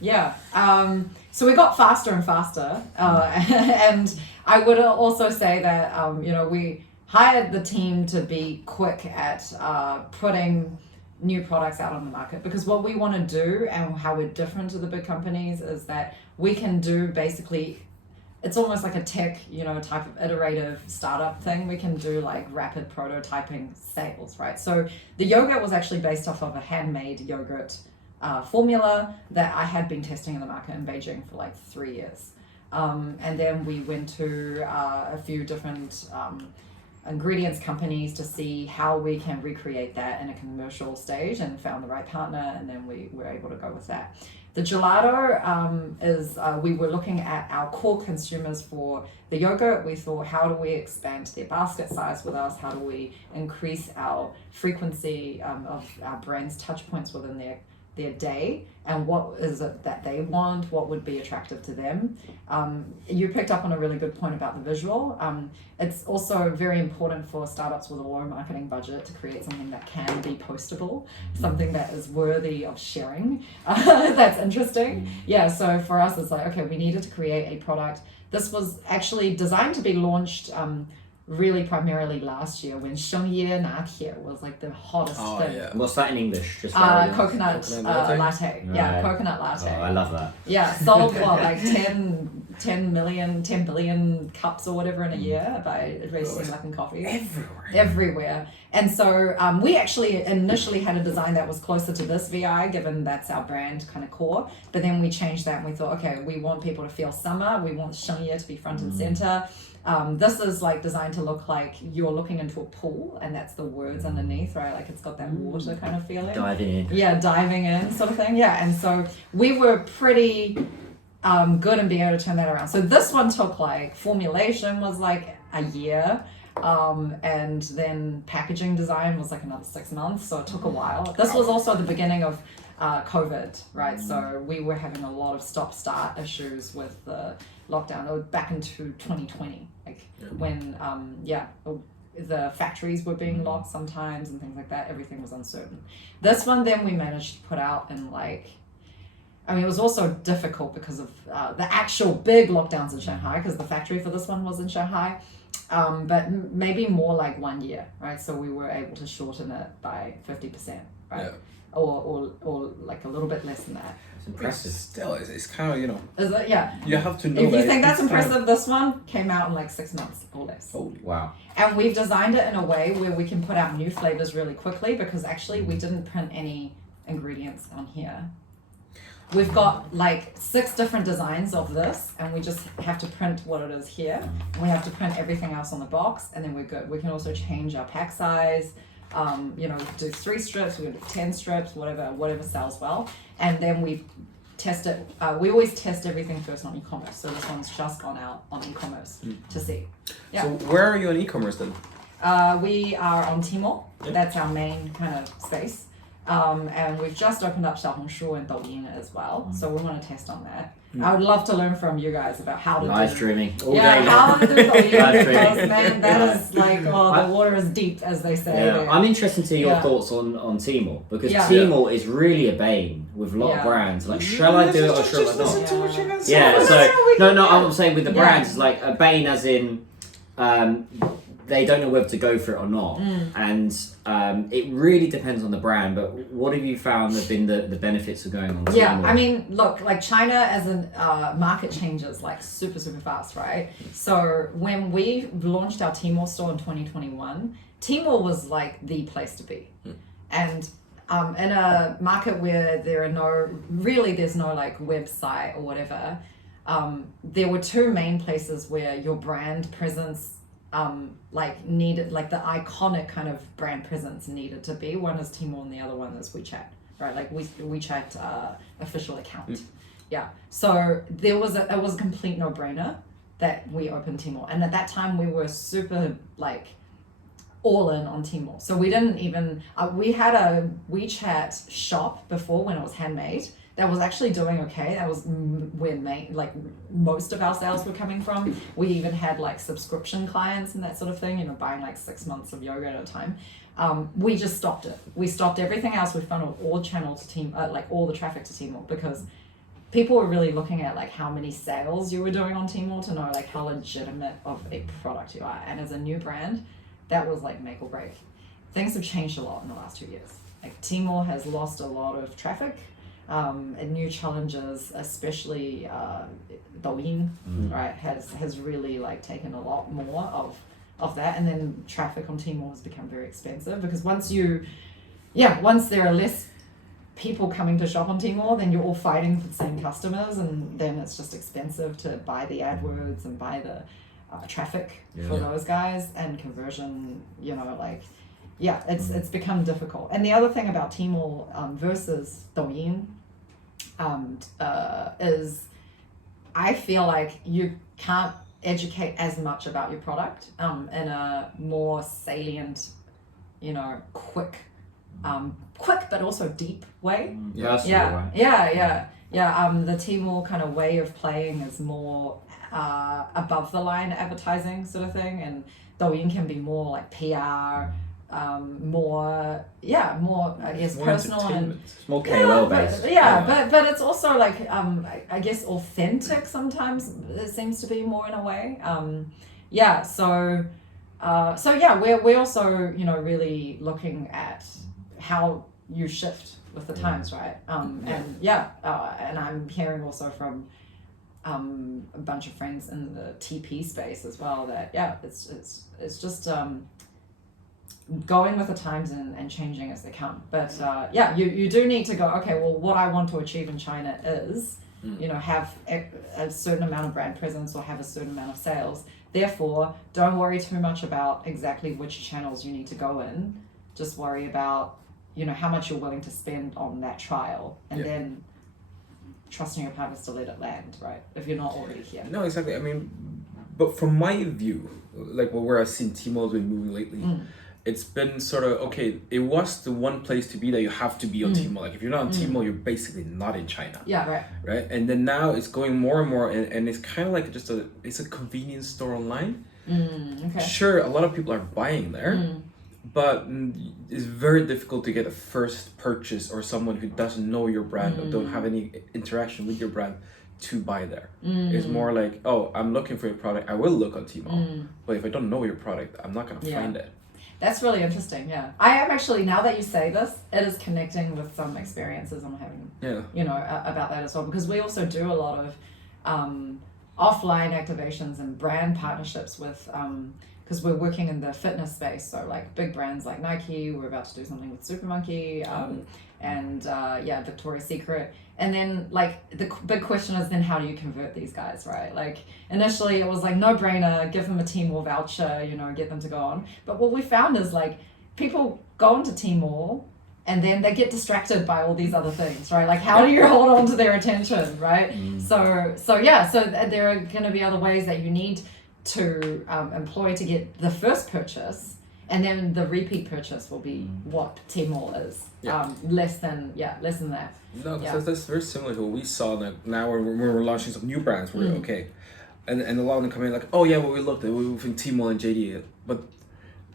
So we got faster and faster, and I would also say that we hired the team to be quick at putting new products out on the market, because what we want to do and how we're different to the big companies is that we can do basically, it's almost like a tech type of iterative startup thing. We can do like rapid prototyping sales, right? So the yogurt was actually based off of a handmade yogurt formula that I had been testing in the market in Beijing for like 3 years. And then we went to a few different ingredients companies to see how we can recreate that in a commercial stage, and found the right partner, and then we were able to go with that. The gelato is, we were looking at our core consumers for the yogurt. We thought, how do we expand their basket size with us? How do we increase our frequency of our brand's touch points within their day, and what is it that they want, what would be attractive to them. You picked up on a really good point about the visual. It's also very important for startups with a low marketing budget to create something that can be postable, something that is worthy of sharing, that's interesting. Yeah, so for us it's like, okay, we needed to create a product. This was actually designed to be launched really primarily last year, when Shanghai was like the hottest thing. Yeah. What's that in English? Just coconut latte? latte. Yeah, Right. coconut latte. Oh, I love that. Yeah, sold what, like 10 billion cups or whatever in a year by Racing Luck and Coffee. Everywhere. And so we actually initially had a design that was closer to this VI, given that's our brand kind of core. But then we changed that and we thought, okay, we want people to feel summer. We want Shanghai to be front and center. This is like designed to look like you're looking into a pool, and that's the words underneath, right? Like it's got that water kind of feeling. Diving in. Yeah, diving in sort of thing. Yeah, and so we were pretty good in being able to turn that around. So this one took like, formulation was like a year, and then packaging design was like another 6 months. So it took a while. This was also the beginning of COVID, right? So we were having a lot of stop-start issues with the lockdown. It was back into 2020, like when the factories were being locked sometimes and things like that. Everything was uncertain. This one then we managed to put out in like, I mean, it was also difficult because of the actual big lockdowns in Shanghai, because the factory for this one was in Shanghai, but maybe more like 1 year, right? So we were able to shorten it by 50%, right? Yeah. Or like a little bit less than that. It's impressive. Still, it's kind of, you know, Is it? Yeah. you have to know. If you that think that's it's kind of- impressive, this one came out in like 6 months or less. Holy Wow. And we've designed it in a way where we can put out new flavors really quickly, because actually we didn't print any ingredients on here. We've got like 6 different designs of this, and we just have to print what it is here. And we have to print everything else on the box, and then we're good. We can also change our pack size. You know, we could do 3 strips, we could do 10 strips, whatever sells well. And then we test it. We always test everything first on e-commerce. So this one's just gone out on e-commerce to see. Yeah. So where are you on e-commerce then? We are on Tmall. That's our main kind of space. And we've just opened up Xiaohongshu and Douyin as well. So we want to test on that. I would love to learn from you guys about how to Live do streaming. All yeah, day how long. to do Douyin, Live because streaming. man, that is like, oh, the water is deep, as they say. Yeah, there. I'm interested to your Yeah. thoughts on Tmall, because Yeah. Tmall is really a bane with a lot of Yeah. brands. Like, shall I do it or shall I listen not? to what you guys Yeah, say. so we no, can- I'm saying with the Yeah. brands, it's like a bane as in they don't know whether to go for it or not, and it really depends on the brand. But what have you found have been the benefits of going on Tmall? Yeah, I mean, look, like China as a market changes like super fast, right? So when we launched our Tmall store in 2021, Tmall was like the place to be. And in a market where there's no like website or whatever, there were 2 main places where your brand presence needed, like the iconic kind of brand presence needed to be. One is Tmall and the other one is WeChat, right? Like WeChat official account. Yeah. So it was a complete no-brainer that we opened Tmall. And at that time we were super like all in on Tmall. So we didn't even, we had a WeChat shop before when it was handmade. That was actually doing okay. That was where most of our sales were coming from. We even had like subscription clients and that sort of thing, you know, buying like 6 months of yoga at a time. We just stopped it. We stopped everything else. We funneled all channels to all the traffic to Tmall, because people were really looking at like how many sales you were doing on Tmall to know like how legitimate of a product you are. And as a new brand, that was like make or break. Things have changed a lot in the last 2 years. Like Tmall has lost a lot of traffic. And new challenges, especially Douyin, right, has really like taken a lot more of that, and then traffic on Tmall has become very expensive, because once there are less people coming to shop on Tmall, then you're all fighting for the same customers, and then it's just expensive to buy the AdWords and buy the traffic for those guys, and conversion, you know, like, yeah, it's become difficult. And the other thing about Tmall versus Douyin is I feel like you can't educate as much about your product in a more salient, you know, quick but also deep way. The Tmall kind of way of playing is more above the line advertising sort of thing, and Douyin can be more like PR, more I guess more personal and it's more KOL based. But it's also like I guess authentic sometimes. It seems to be more in a way. We're also, you know, really looking at how you shift with the times, right? And I'm hearing also from a bunch of friends in the TP space as well that it's just going with the times and changing as they come. But you do need to go, okay, well, what I want to achieve in China is, you know, have a certain amount of brand presence or have a certain amount of sales. Therefore, don't worry too much about exactly which channels you need to go in. Just worry about, you know, how much you're willing to spend on that trial, and then trusting your partners to let it land, right? If you're not already here. No, exactly. I mean, but from my view, like where I've seen Tmall been moving lately, it's been sort of, okay, it was the one place to be that you have to be on Tmall. Like if you're not on Tmall, you're basically not in China. Yeah, right. Right? And then now it's going more and more, and it's kind of like it's a convenience store online. Okay. Sure, a lot of people are buying there, but it's very difficult to get a first purchase or someone who doesn't know your brand or don't have any interaction with your brand to buy there. It's more like, oh, I'm looking for your product. I will look on Tmall, but if I don't know your product, I'm not gonna find it. That's really interesting. Yeah, I am actually, now that you say this, it is connecting with some experiences I'm having. You know, about that as well, because we also do a lot of offline activations and brand partnerships with. Because we're working in the fitness space, so like big brands like Nike, we're about to do something with Super Monkey, and Victoria's Secret. And then like the big question is then how do you convert these guys, right? Like initially it was like no brainer, give them a Tmall voucher, you know, get them to go on. But what we found is like people go into Tmall and then they get distracted by all these other things, right? Like how do you hold on to their attention, right? So there are going to be other ways that you need to employ to get the first purchase, and then the repeat purchase will be what Tmall is. Less than that. No, that's very similar to what we saw. Like now we're launching some new brands. We're okay, and a lot of them come in like, oh yeah, well we looked at we think Tmall and JD, but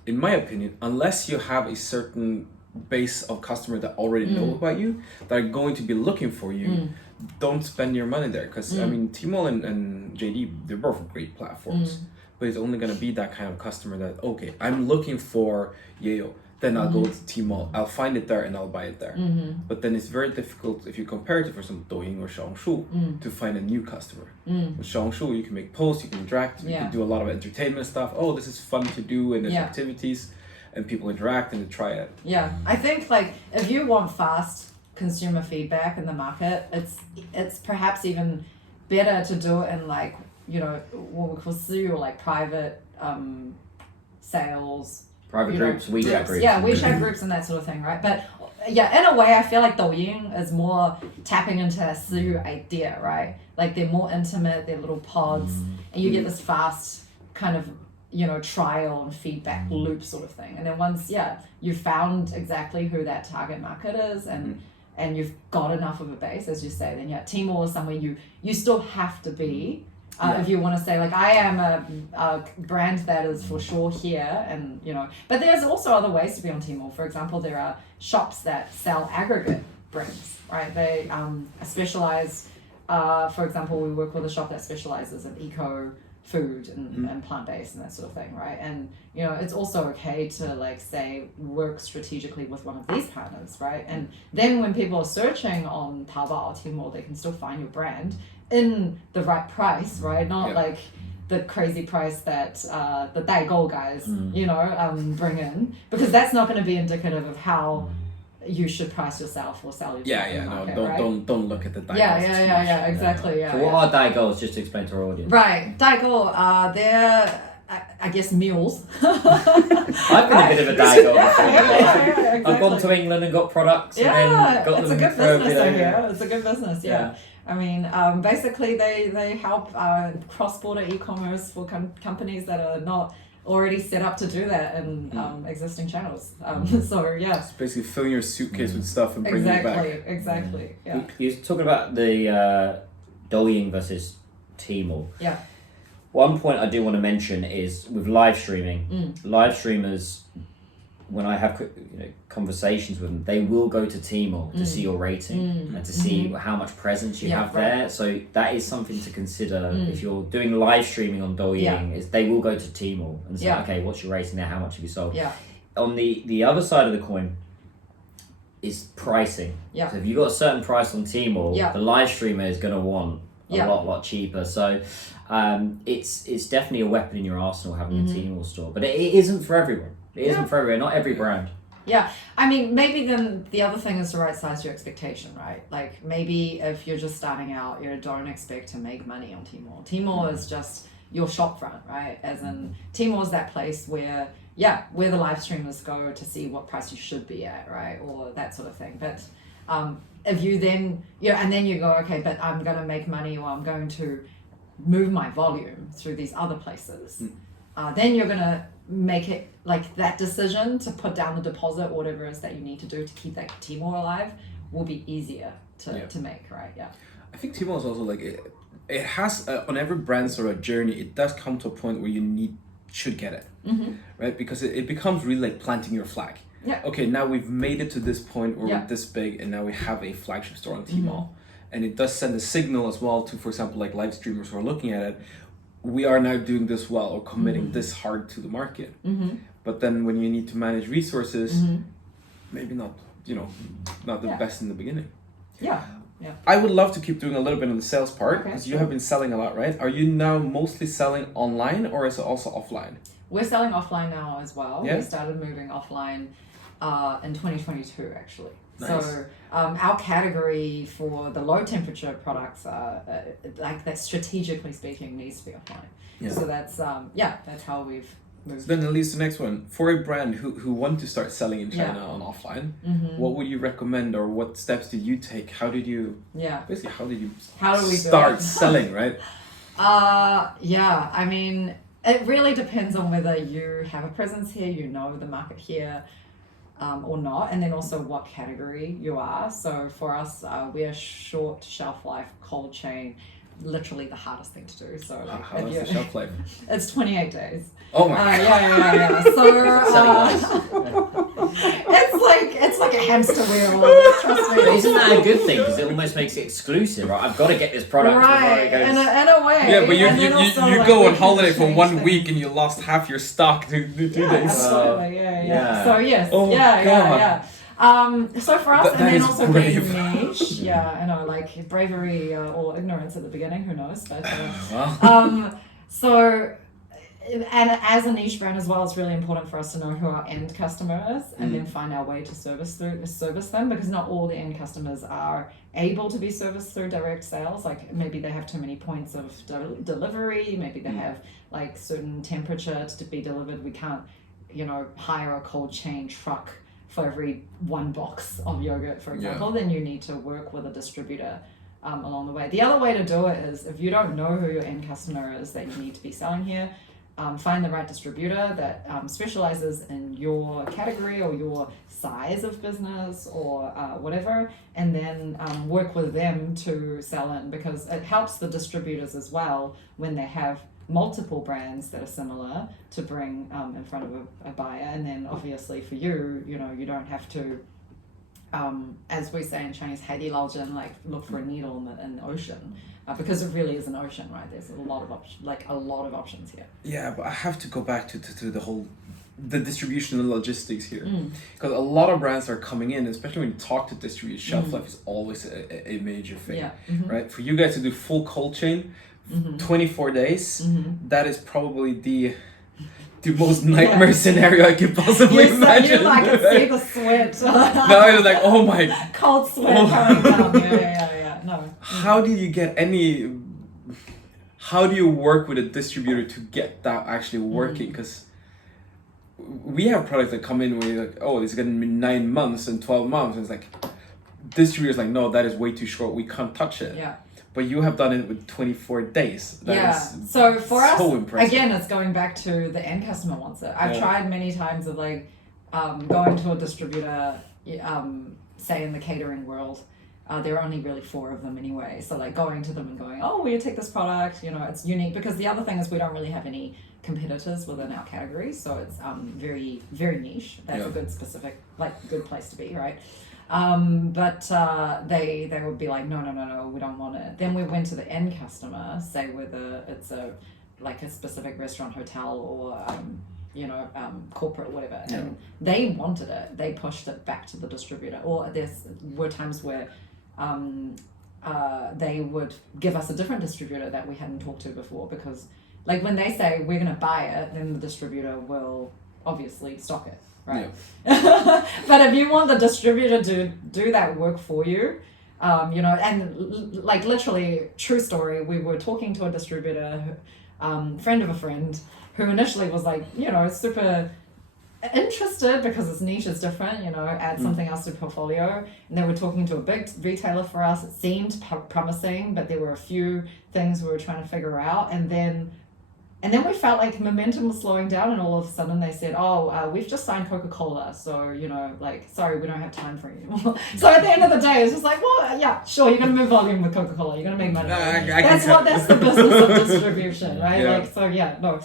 in my opinion, unless you have a certain base of customers that already know about you, that are going to be looking for you, don't spend your money there. Because I mean, Tmall and JD, they're both great platforms, but it's only gonna be that kind of customer that, okay, I'm looking for Yeyo, then I'll go to Tmall, I'll find it there and I'll buy it there. But then it's very difficult if you compare it to, for example, Douyin or Xiaohongshu, to find a new customer. With Xiaohongshu, you can make posts, you can interact, you can do a lot of entertainment stuff. Oh, this is fun to do, and there's activities, and people interact and they try it. Yeah, I think like if you want fast consumer feedback in the market, it's perhaps even better to do it in like, you know, what we call or like private sales. Private groups, WeChat groups. Yeah, WeChat groups and that sort of thing, right? But yeah, in a way, I feel like Douyin is more tapping into a Siyu idea, right? Like they're more intimate, they're little pods, and you get this fast kind of, you know, trial and feedback loop sort of thing. And then once, you've found exactly who that target market is and you've got enough of a base, as you say, then Tmall is somewhere you still have to be. If you want to say like I am a brand that is for sure here, and you know, but there's also other ways to be on Tmall. For example, there are shops that sell aggregate brands, right? They specialize. For example, we work with a shop that specializes in eco food and plant-based and that sort of thing, right? And you know, it's also okay to like say work strategically with one of these partners, right? And then when people are searching on Taobao or Tmall, they can still find your brand in the right price, right? Not like the crazy price that the Daigou guys, you know, bring in, because that's not going to be indicative of how you should price yourself or sell yourself in the market, no, right? don't look at the Daigou. Yeah, exactly. Yeah. So what are Daigous, just to explain to our audience? Right, Daigou, they're I guess mules. I've been a bit of a Daigou before. Exactly. I've gone to England and got products and then got it's them a good for a business bit, over here. It's a good business, yeah. I mean, basically they help cross-border e-commerce for companies that are not already set up to do that in existing channels. So yeah. It's basically filling your suitcase with stuff and bringing it back. Exactly. Yeah. You were talking about the Douyin versus Tmall. Yeah. One point I do want to mention is with live streaming. Live streamers, when I have conversations with them, they will go to Tmall to see your rating and to see how much presence you have there. So that is something to consider if you're doing live streaming on Douyin. Is they will go to Tmall and say, okay, what's your rating there? How much have you sold? Yeah. On the other side of the coin is pricing. Yeah. So if you've got a certain price on Tmall, the live streamer is going to want a lot cheaper. So it's definitely a weapon in your arsenal having a Tmall store, but it isn't for everyone. It isn't for everyone. Not every brand. Yeah, I mean, maybe then the other thing is to right size your expectation, right? Like maybe if you're just starting out, you don't expect to make money on Tmall. Tmall is just your shop front, right? As in Tmall is that place where the live streamers go to see what price you should be at, right? Or that sort of thing. But if you then, and then you go, okay, but I'm going to make money or I'm going to move my volume through these other places, then you're going to make it like that decision to put down the deposit or whatever it is that you need to do to keep that Tmall alive will be easier to make, right? Yeah. I think Tmall is also like it has on every brand sort of journey, it does come to a point where you should get it, right? Because it becomes really like planting your flag. Yeah. Okay, now we've made it to this point where we're this big, and now we have a flagship store on Tmall, and it does send a signal as well to, for example, like live streamers who are looking at it. We are now doing this well or committing this hard to the market. But then when you need to manage resources, maybe not the best in the beginning. Yeah. I would love to keep doing a little bit on the sales part because you have been selling a lot, right? Are you now mostly selling online or is it also offline? We're selling offline now as well. Yeah. We started moving offline in 2022 actually. Nice. So our category for the low temperature products like that strategically speaking needs to be offline. Yeah. So that's that's how we've moved. So then at least the next one, for a brand who want to start selling in China on offline, what would you recommend or what steps did you take? How did you how do we start selling, right? I mean, it really depends on whether you have a presence here, you know the market here, or not, and then also what category you are. So for us, we are short shelf life, cold chain, literally the hardest thing to do. So like, how is the shelf life? It's 28 days. Oh my god. Yeah. So it's like a hamster wheel. Trust me. But isn't that a good thing? Because it almost makes it exclusive, right? I've got to get this product before it goes. In a way. Yeah, but you like, go on holiday for 1 week and you lost half your stock to 2 days. Absolutely, yeah. So yes, God. yeah. So for us, and then also being brave. niche, I know, like bravery or ignorance at the beginning, who knows? But so. And as a niche brand as well, it's really important for us to know who our end customer is and then find our way to service them, because not all the end customers are able to be serviced through direct sales. Like maybe they have too many points of delivery, maybe they have like certain temperature to be delivered. We can't, hire a cold chain truck for every 1 box of yogurt, for example. Then you need to work with a distributor along the way. The other way to do it is if you don't know who your end customer is that you need to be selling here, find the right distributor that specializes in your category or your size of business or whatever, and then work with them to sell in, because it helps the distributors as well when they have multiple brands that are similar to bring in front of a buyer. And then obviously for you, you don't have to, as we say in Chinese, 海底捞针, like look for a needle in the ocean. Because it really is an ocean, right? There's a lot of options here. Yeah, but I have to go back to the distribution and logistics here, because a lot of brands are coming in, especially when you talk to distributors. Shelf life is always a major thing, right? For you guys to do full cold chain, 24 days, that is probably the most nightmare scenario I could possibly imagine. You like could see the sweat. No, I was like, oh my. Cold sweat coming down. Yeah. No. How do you get any? How do you work with a distributor to get that actually working? Because we have products that come in where you're like, oh, it's going to be 9 months and 12 months. And it's like, distributors like, no, that is way too short. We can't touch it. Yeah. But you have done it with 24 days. That is so for us, impressive. Again, it's going back to the end customer wants it. I've tried many times of like going to a distributor, say in the catering world. There are only really 4 of them anyway. So like going to them and going, oh, will you take this product? You know, it's unique because the other thing is we don't really have any competitors within our category. So it's very, very niche. That's a good specific, like good place to be, right? But they would be like, no, we don't want it. Then we went to the end customer, say whether it's a specific restaurant, hotel, or corporate, whatever, and they wanted it. They pushed it back to the distributor. Or there were times where they would give us a different distributor that we hadn't talked to before, because like when they say we're going to buy it, then the distributor will obviously stock it. Right. Yeah. But if you want the distributor to do that work for you, and like literally true story, we were talking to a distributor, friend of a friend, who initially was like, super interested because its niche is different, add something else to the portfolio. And they were talking to a big retailer for us. It seemed promising, but there were a few things we were trying to figure out. And then we felt like momentum was slowing down, and all of a sudden they said, we've just signed Coca-Cola, so, sorry, we don't have time for you. So at the end of the day, it's just like, well, yeah, sure, you're going to move volume with Coca-Cola, you're going to make money. That's the business of distribution, right? Yeah.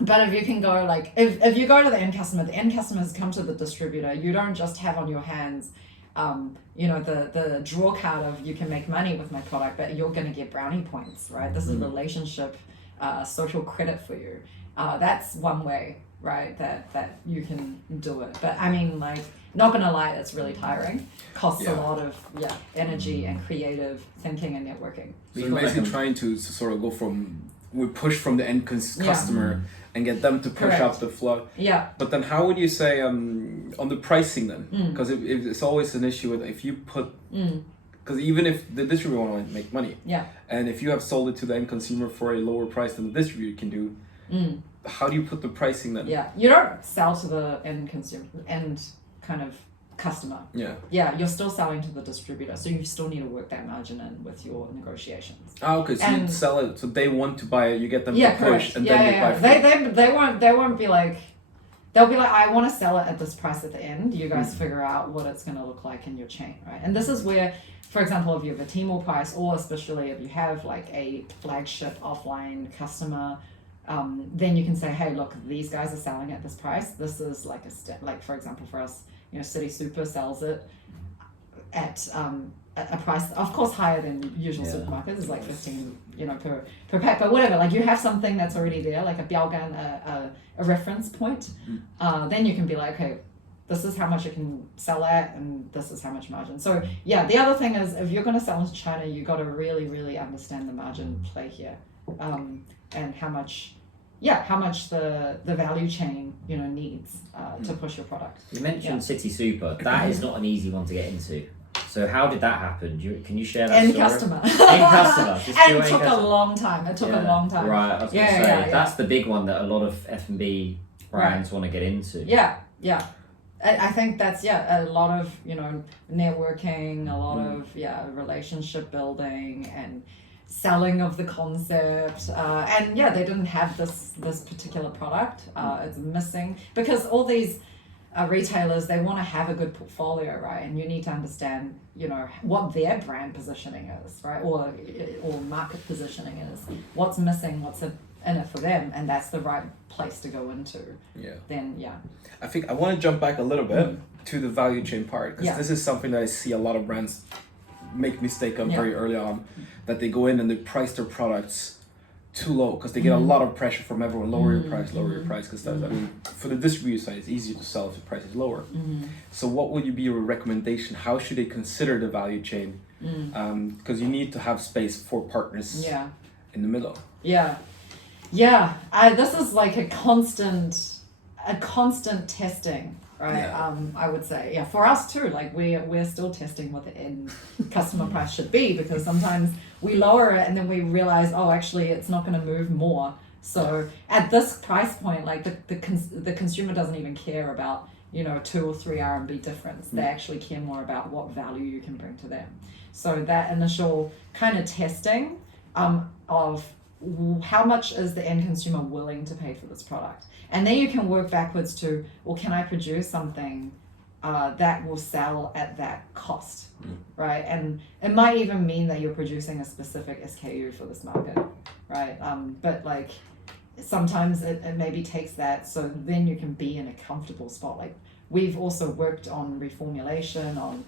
But if you can go, if you go to the end customers come to the distributor, you don't just have on your hands, the draw card of you can make money with my product, but you're going to get brownie points, right? This is relationship social credit for you. That's one way, right, that you can do it. But I mean, not gonna lie, it's really tiring. Costs a lot of energy and creative thinking and networking. So you're basically trying to sort of go we push from the end customer and get them to push up the flow. Yeah. But then how would you say on the pricing then? Because it's always an issue with if you put because even if the distributor want to make money, and if you have sold it to the end consumer for a lower price than the distributor can do, how do you put the pricing then? Yeah, you don't sell to the end consumer, end kind of customer. Yeah, you're still selling to the distributor, so you still need to work that margin in with your negotiations. Okay, so you sell it, so they want to buy it, you get them to push, and then you buy. They won't be like. They'll be like, I want to sell it at this price at the end. You guys figure out what it's going to look like in your chain, right? And this is where, for example, if you have a Tmall price, or especially if you have like a flagship offline customer, then you can say, hey, look, these guys are selling at this price. This is like for example, for us, City Super sells it at a price, of course, higher than usual supermarkets. It's like 15, per pack. But whatever, like you have something that's already there, like a biaogan, a reference point. Then you can be like, okay, this is how much it can sell at, and this is how much margin. So yeah, the other thing is if you're going to sell into China, you got to really, really understand the margin play here, and how much the value chain needs to push your product. You mentioned City Super. That is not an easy one to get into. So how did that happen? Can you share that story? Customer. End customer. And it took a long time. Right, I was going to say, that's the big one that a lot of F&B brands want to get into. Yeah. I think that's, a lot of, networking, a lot of, relationship building and selling of the concept. And they didn't have this particular product. It's missing because all these retailers, they want to have a good portfolio, right? And you need to understand, what their brand positioning is, right? Or market positioning is. What's missing, what's in it for them, and that's the right place to go into. Then, I think I want to jump back a little bit to the value chain part, because this is something that I see a lot of brands make mistake on very early on, that they go in and they price their products too low because they get a lot of pressure from everyone. Lower your price, because for the distributor side, it's easier to sell if the price is lower. So what would be your recommendation? How should they consider the value chain? Because you need to have space for partners in the middle. Yeah, this is like a constant testing, right? Yeah. I would say, yeah, for us too. Like we're still testing what the end customer price should be, because sometimes we lower it and then we realize, oh, actually, it's not going to move more. So at this price point, like the consumer doesn't even care about 2 or 3 RMB difference. They actually care more about what value you can bring to them. So that initial kind of testing of how much is the end consumer willing to pay for this product, and then you can work backwards to, well, can I produce something that will sell at that cost, right? And it might even mean that you're producing a specific SKU for this market, right? But like sometimes it maybe takes that, so then you can be in a comfortable spot. Like we've also worked on reformulation, on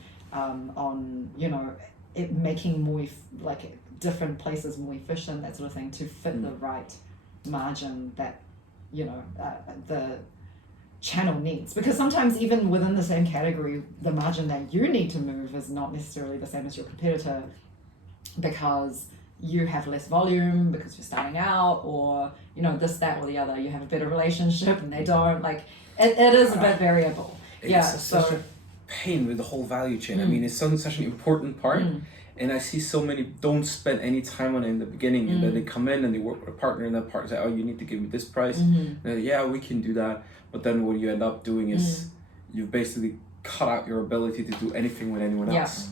it making more like different places more efficient, that sort of thing, to fit the right margin that the channel needs. Because sometimes even within the same category, the margin that you need to move is not necessarily the same as your competitor, because you have less volume, because you're starting out, or this, that, or the other. You have a better relationship and they don't. Like it is a bit variable. It's such a pain with the whole value chain. I mean, it's such an important part, and I see so many don't spend any time on it in the beginning, and then they come in and they work with a partner, and that partner say, oh, you need to give me this price. And they're like, yeah, we can do that. But then what you end up doing is you basically cut out your ability to do anything with anyone else.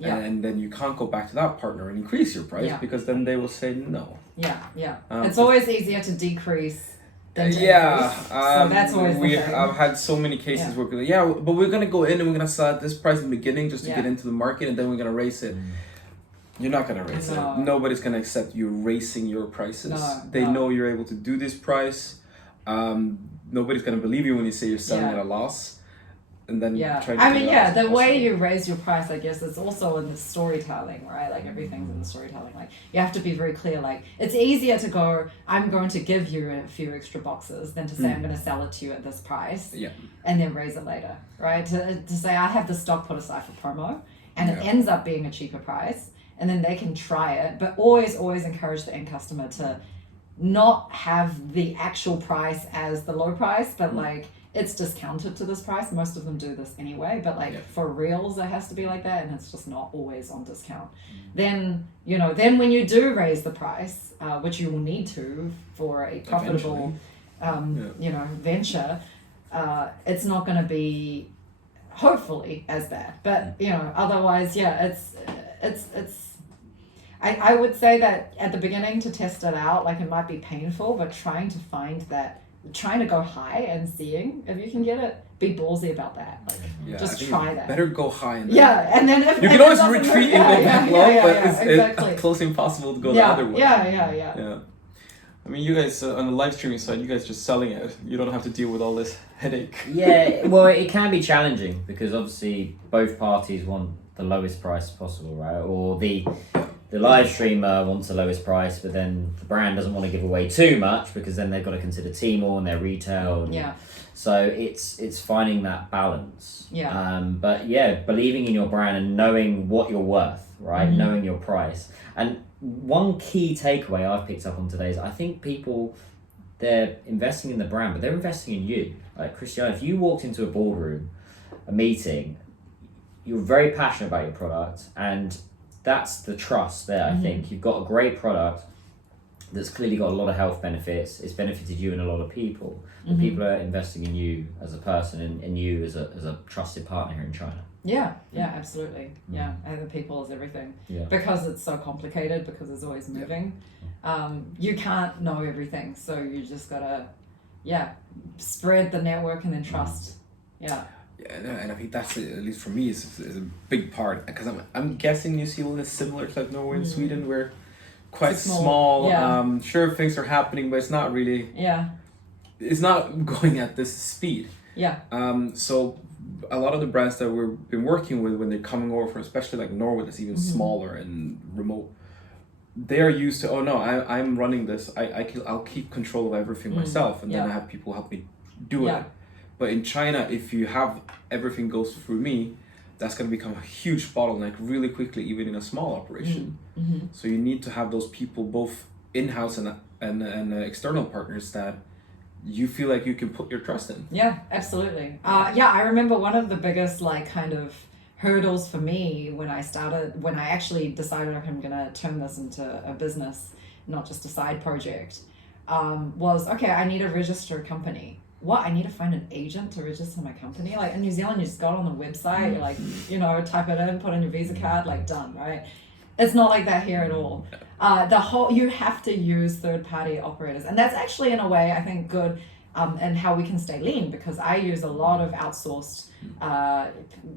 Yeah. And then you can't go back to that partner and increase your price, because then they will say no. It's always easier to decrease than to increase. So that's always the thing. I've had so many cases where people are like, but we're gonna go in and we're gonna sell at this price in the beginning just to get into the market, and then we're gonna raise it. You're not gonna raise it. Nobody's gonna accept you raising your prices. They know you're able to do this price. Nobody's gonna believe you when you say you're selling at a loss. And then the way you raise your price, I guess, is also in the storytelling, right? Like everything's in the storytelling. Like you have to be very clear. Like it's easier to go, I'm going to give you a few extra boxes, than to say I'm going to sell it to you at this price, and then raise it later, right? To say I have the stock put aside for promo, and it ends up being a cheaper price, and then they can try it. But always encourage the end customer to not have the actual price as the low price, but like it's discounted to this price. Most of them do this anyway, but like for reals, it has to be like that, and it's just not always on discount. Then when you do raise the price, which you will need to for a profitable, venture, it's not going to be hopefully as bad. But otherwise, it's. I would say that at the beginning, to test it out, like it might be painful, but trying to go high and seeing if you can get it, be ballsy about that. Like just try that. Better go high. And then if you can always retreat and go back low, but exactly. it's close impossible to go the other way. Yeah. I mean, you guys on the live streaming side, you guys just selling it. You don't have to deal with all this headache. Yeah, well, it can be challenging because obviously both parties want the lowest price possible, right? Or the live streamer wants the lowest price, but then the brand doesn't want to give away too much because then they've got to consider Tmall and their retail. So it's finding that balance. But believing in your brand and knowing what you're worth, right? Knowing your price. And one key takeaway I've picked up on today is I think people, they're investing in the brand, but they're investing in you. Like Christiana, if you walked into a boardroom, a meeting, you're very passionate about your product, and that's the trust there. I think you've got a great product that's clearly got a lot of health benefits. It's benefited you and a lot of people. And people are investing in you as a person and you as a trusted partner here in China. Yeah, absolutely. And the people is everything. Because it's so complicated, because it's always moving. You can't know everything, so you just gotta spread the network and then trust. And I think that's, at least for me, is a big part, because I'm guessing New Zealand is similar to like Norway and Sweden. We're quite small. Sure, things are happening, but it's not really. It's not going at this speed. So a lot of the brands that we've been working with, when they're coming over from, especially like Norway, that's even smaller and remote, they are used to, I'm running this. I'll keep control of everything myself, and then I have people help me do it. But in China, if you have everything goes through me, that's going to become a huge bottleneck really quickly, even in a small operation. So you need to have those people both in-house and external partners that you feel like you can put your trust in. Yeah, absolutely. I remember one of the biggest like kind of hurdles for me when I actually decided I'm going to turn this into a business, not just a side project, was, okay, I need to register a company. What? I need to find an agent to register my company? Like in New Zealand, you just go on the website, you like, type it in, put on your Visa card, like done, right? It's not like that here at all. You have to use third-party operators. And that's actually, in a way, I think good and how we can stay lean, because I use a lot of outsourced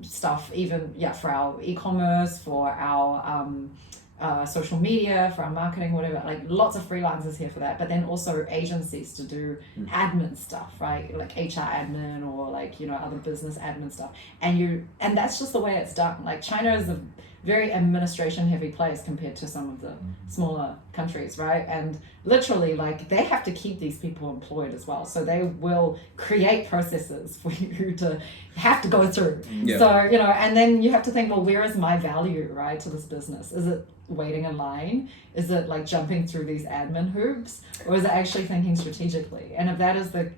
stuff, even, for our e-commerce, for our social media, for our marketing, whatever, like lots of freelancers here for that, but then also agencies to do admin stuff, right? Like HR admin or like, other business admin stuff. And that's just the way it's done. Like China is a very administration heavy place compared to some of the smaller countries, right? And literally like they have to keep these people employed as well. So they will create processes for you to have to go through. Yeah. So, and then you have to think, well, where is my value, right, to this business? Is it waiting in line? Is it like jumping through these admin hoops? Or is it actually thinking strategically? And if that is the,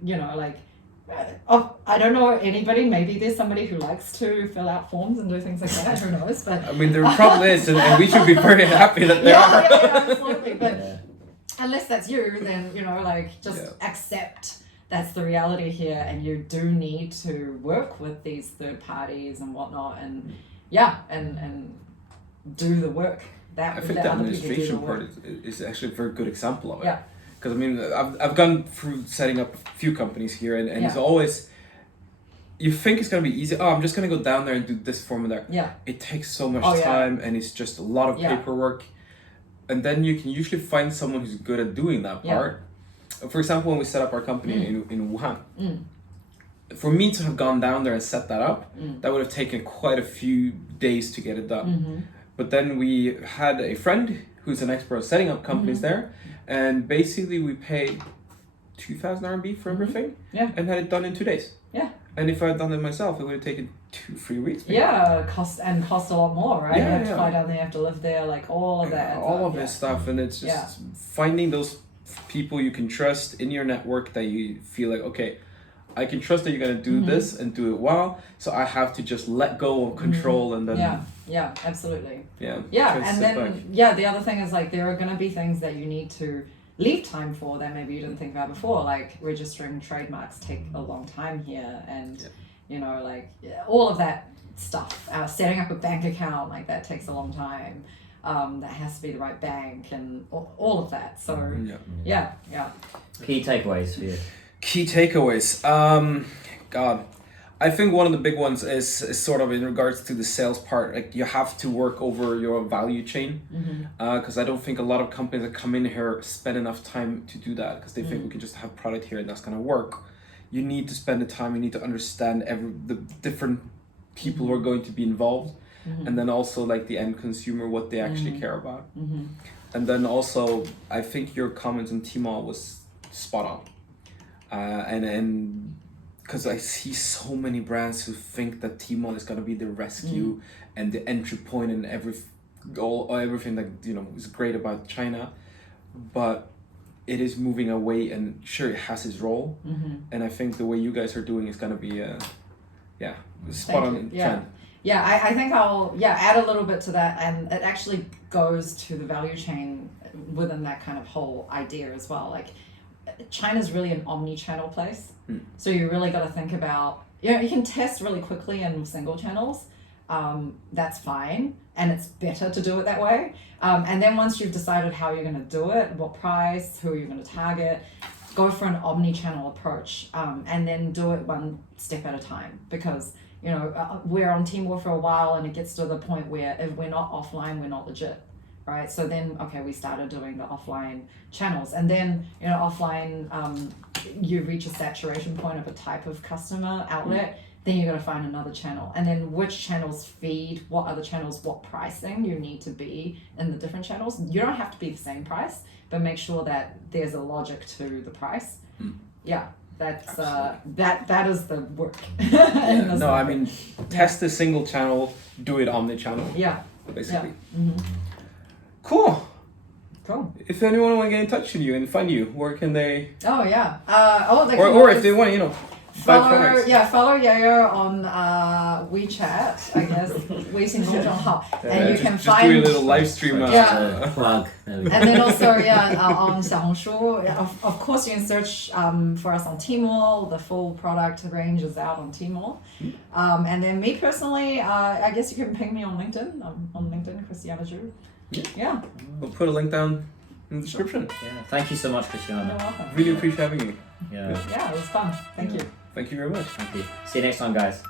I don't know anybody, maybe there's somebody who likes to fill out forms and do things like that, who knows, but... I mean, there probably is, and we should be very happy that there are. Yeah, absolutely, but unless that's you, then, accept that's the reality here, and you do need to work with these third parties and whatnot, and and do the work. I think the administration part is actually a very good example of it. Yeah. Because I mean, I've gone through setting up a few companies here, and it's always, you think it's gonna be easy. Oh, I'm just gonna go down there and do this form and that. Yeah. It takes so much time, and it's just a lot of paperwork. And then you can usually find someone who's good at doing that part. For example, when we set up our company in Wuhan, for me to have gone down there and set that up, that would have taken quite a few days to get it done. Mm-hmm. But then we had a friend who's an expert at setting up companies there. And basically we paid 2,000 RMB for everything and had it done in 2 days. Yeah. And if I had done it myself, it would have taken 2-3 weeks. Maybe. Yeah, cost a lot more, right? You have to fly down there, you have to live there, like all of that. All of this stuff. And it's just finding those people you can trust in your network that you feel like, okay, I can trust that you're going to do this and do it well. So I have to just let go of control and then... Yeah, absolutely. Yeah, and then, the other thing is like there are going to be things that you need to leave time for that maybe you didn't think about before, like registering trademarks take a long time here, and all of that stuff. Setting up a bank account, like that takes a long time. That has to be the right bank and all of that. So Key takeaways for you. Key takeaways. God. I think one of the big ones is sort of in regards to the sales part. Like you have to work over your value chain, because I don't think a lot of companies that come in here spend enough time to do that, because they think we can just have product here and that's gonna work. You need to spend the time. You need to understand the different people who are going to be involved, and then also like the end consumer, what they actually care about. And then also, I think your comments on Tmall was spot on, and. Because I see so many brands who think that Tmall is gonna be the rescue and the entry point and everything that is great about China, but it is moving away. And sure, it has its role, and I think the way you guys are doing is gonna be spot on trend. Yeah, I think I'll add a little bit to that, and it actually goes to the value chain within that kind of whole idea as well. Like China's really an omni-channel place. So you really got to think about, you can test really quickly in single channels. That's fine. And it's better to do it that way. And then once you've decided how you're going to do it, what price, who you're going to target, go for an omni-channel approach. And then do it one step at a time. Because, we're on Tmall for a while, and it gets to the point where if we're not offline, we're not legit. Right, so then we started doing the offline channels, and then offline you reach a saturation point of a type of customer outlet. Then you're gonna find another channel, and then which channels feed what other channels, what pricing you need to be in the different channels. You don't have to be the same price, but make sure that there's a logic to the price. That's that is the work. I mean, test a single channel, do it omni-channel. Yeah, basically. Cool. Cool. If anyone want to get in touch with you and find you, where can they? Oh yeah. They can Or if always they want, buy products. follow Yeyo on WeChat, I guess. 微信公众号, and you can just find. do a little live stream. Yeah. Plug. There we go. And then also, on 小红书, of course you can search for us on Tmall. The full product range is out on Tmall. And then me personally, I guess you can ping me on LinkedIn. I'm on LinkedIn, Christiana Zhu. Yeah. We'll put a link down in the description. Yeah. Thank you so much, Christiana. You're welcome. Really appreciate having you. Yeah. Yeah, it was fun. Thank you. Thank you very much. Thank you. See you next time, guys.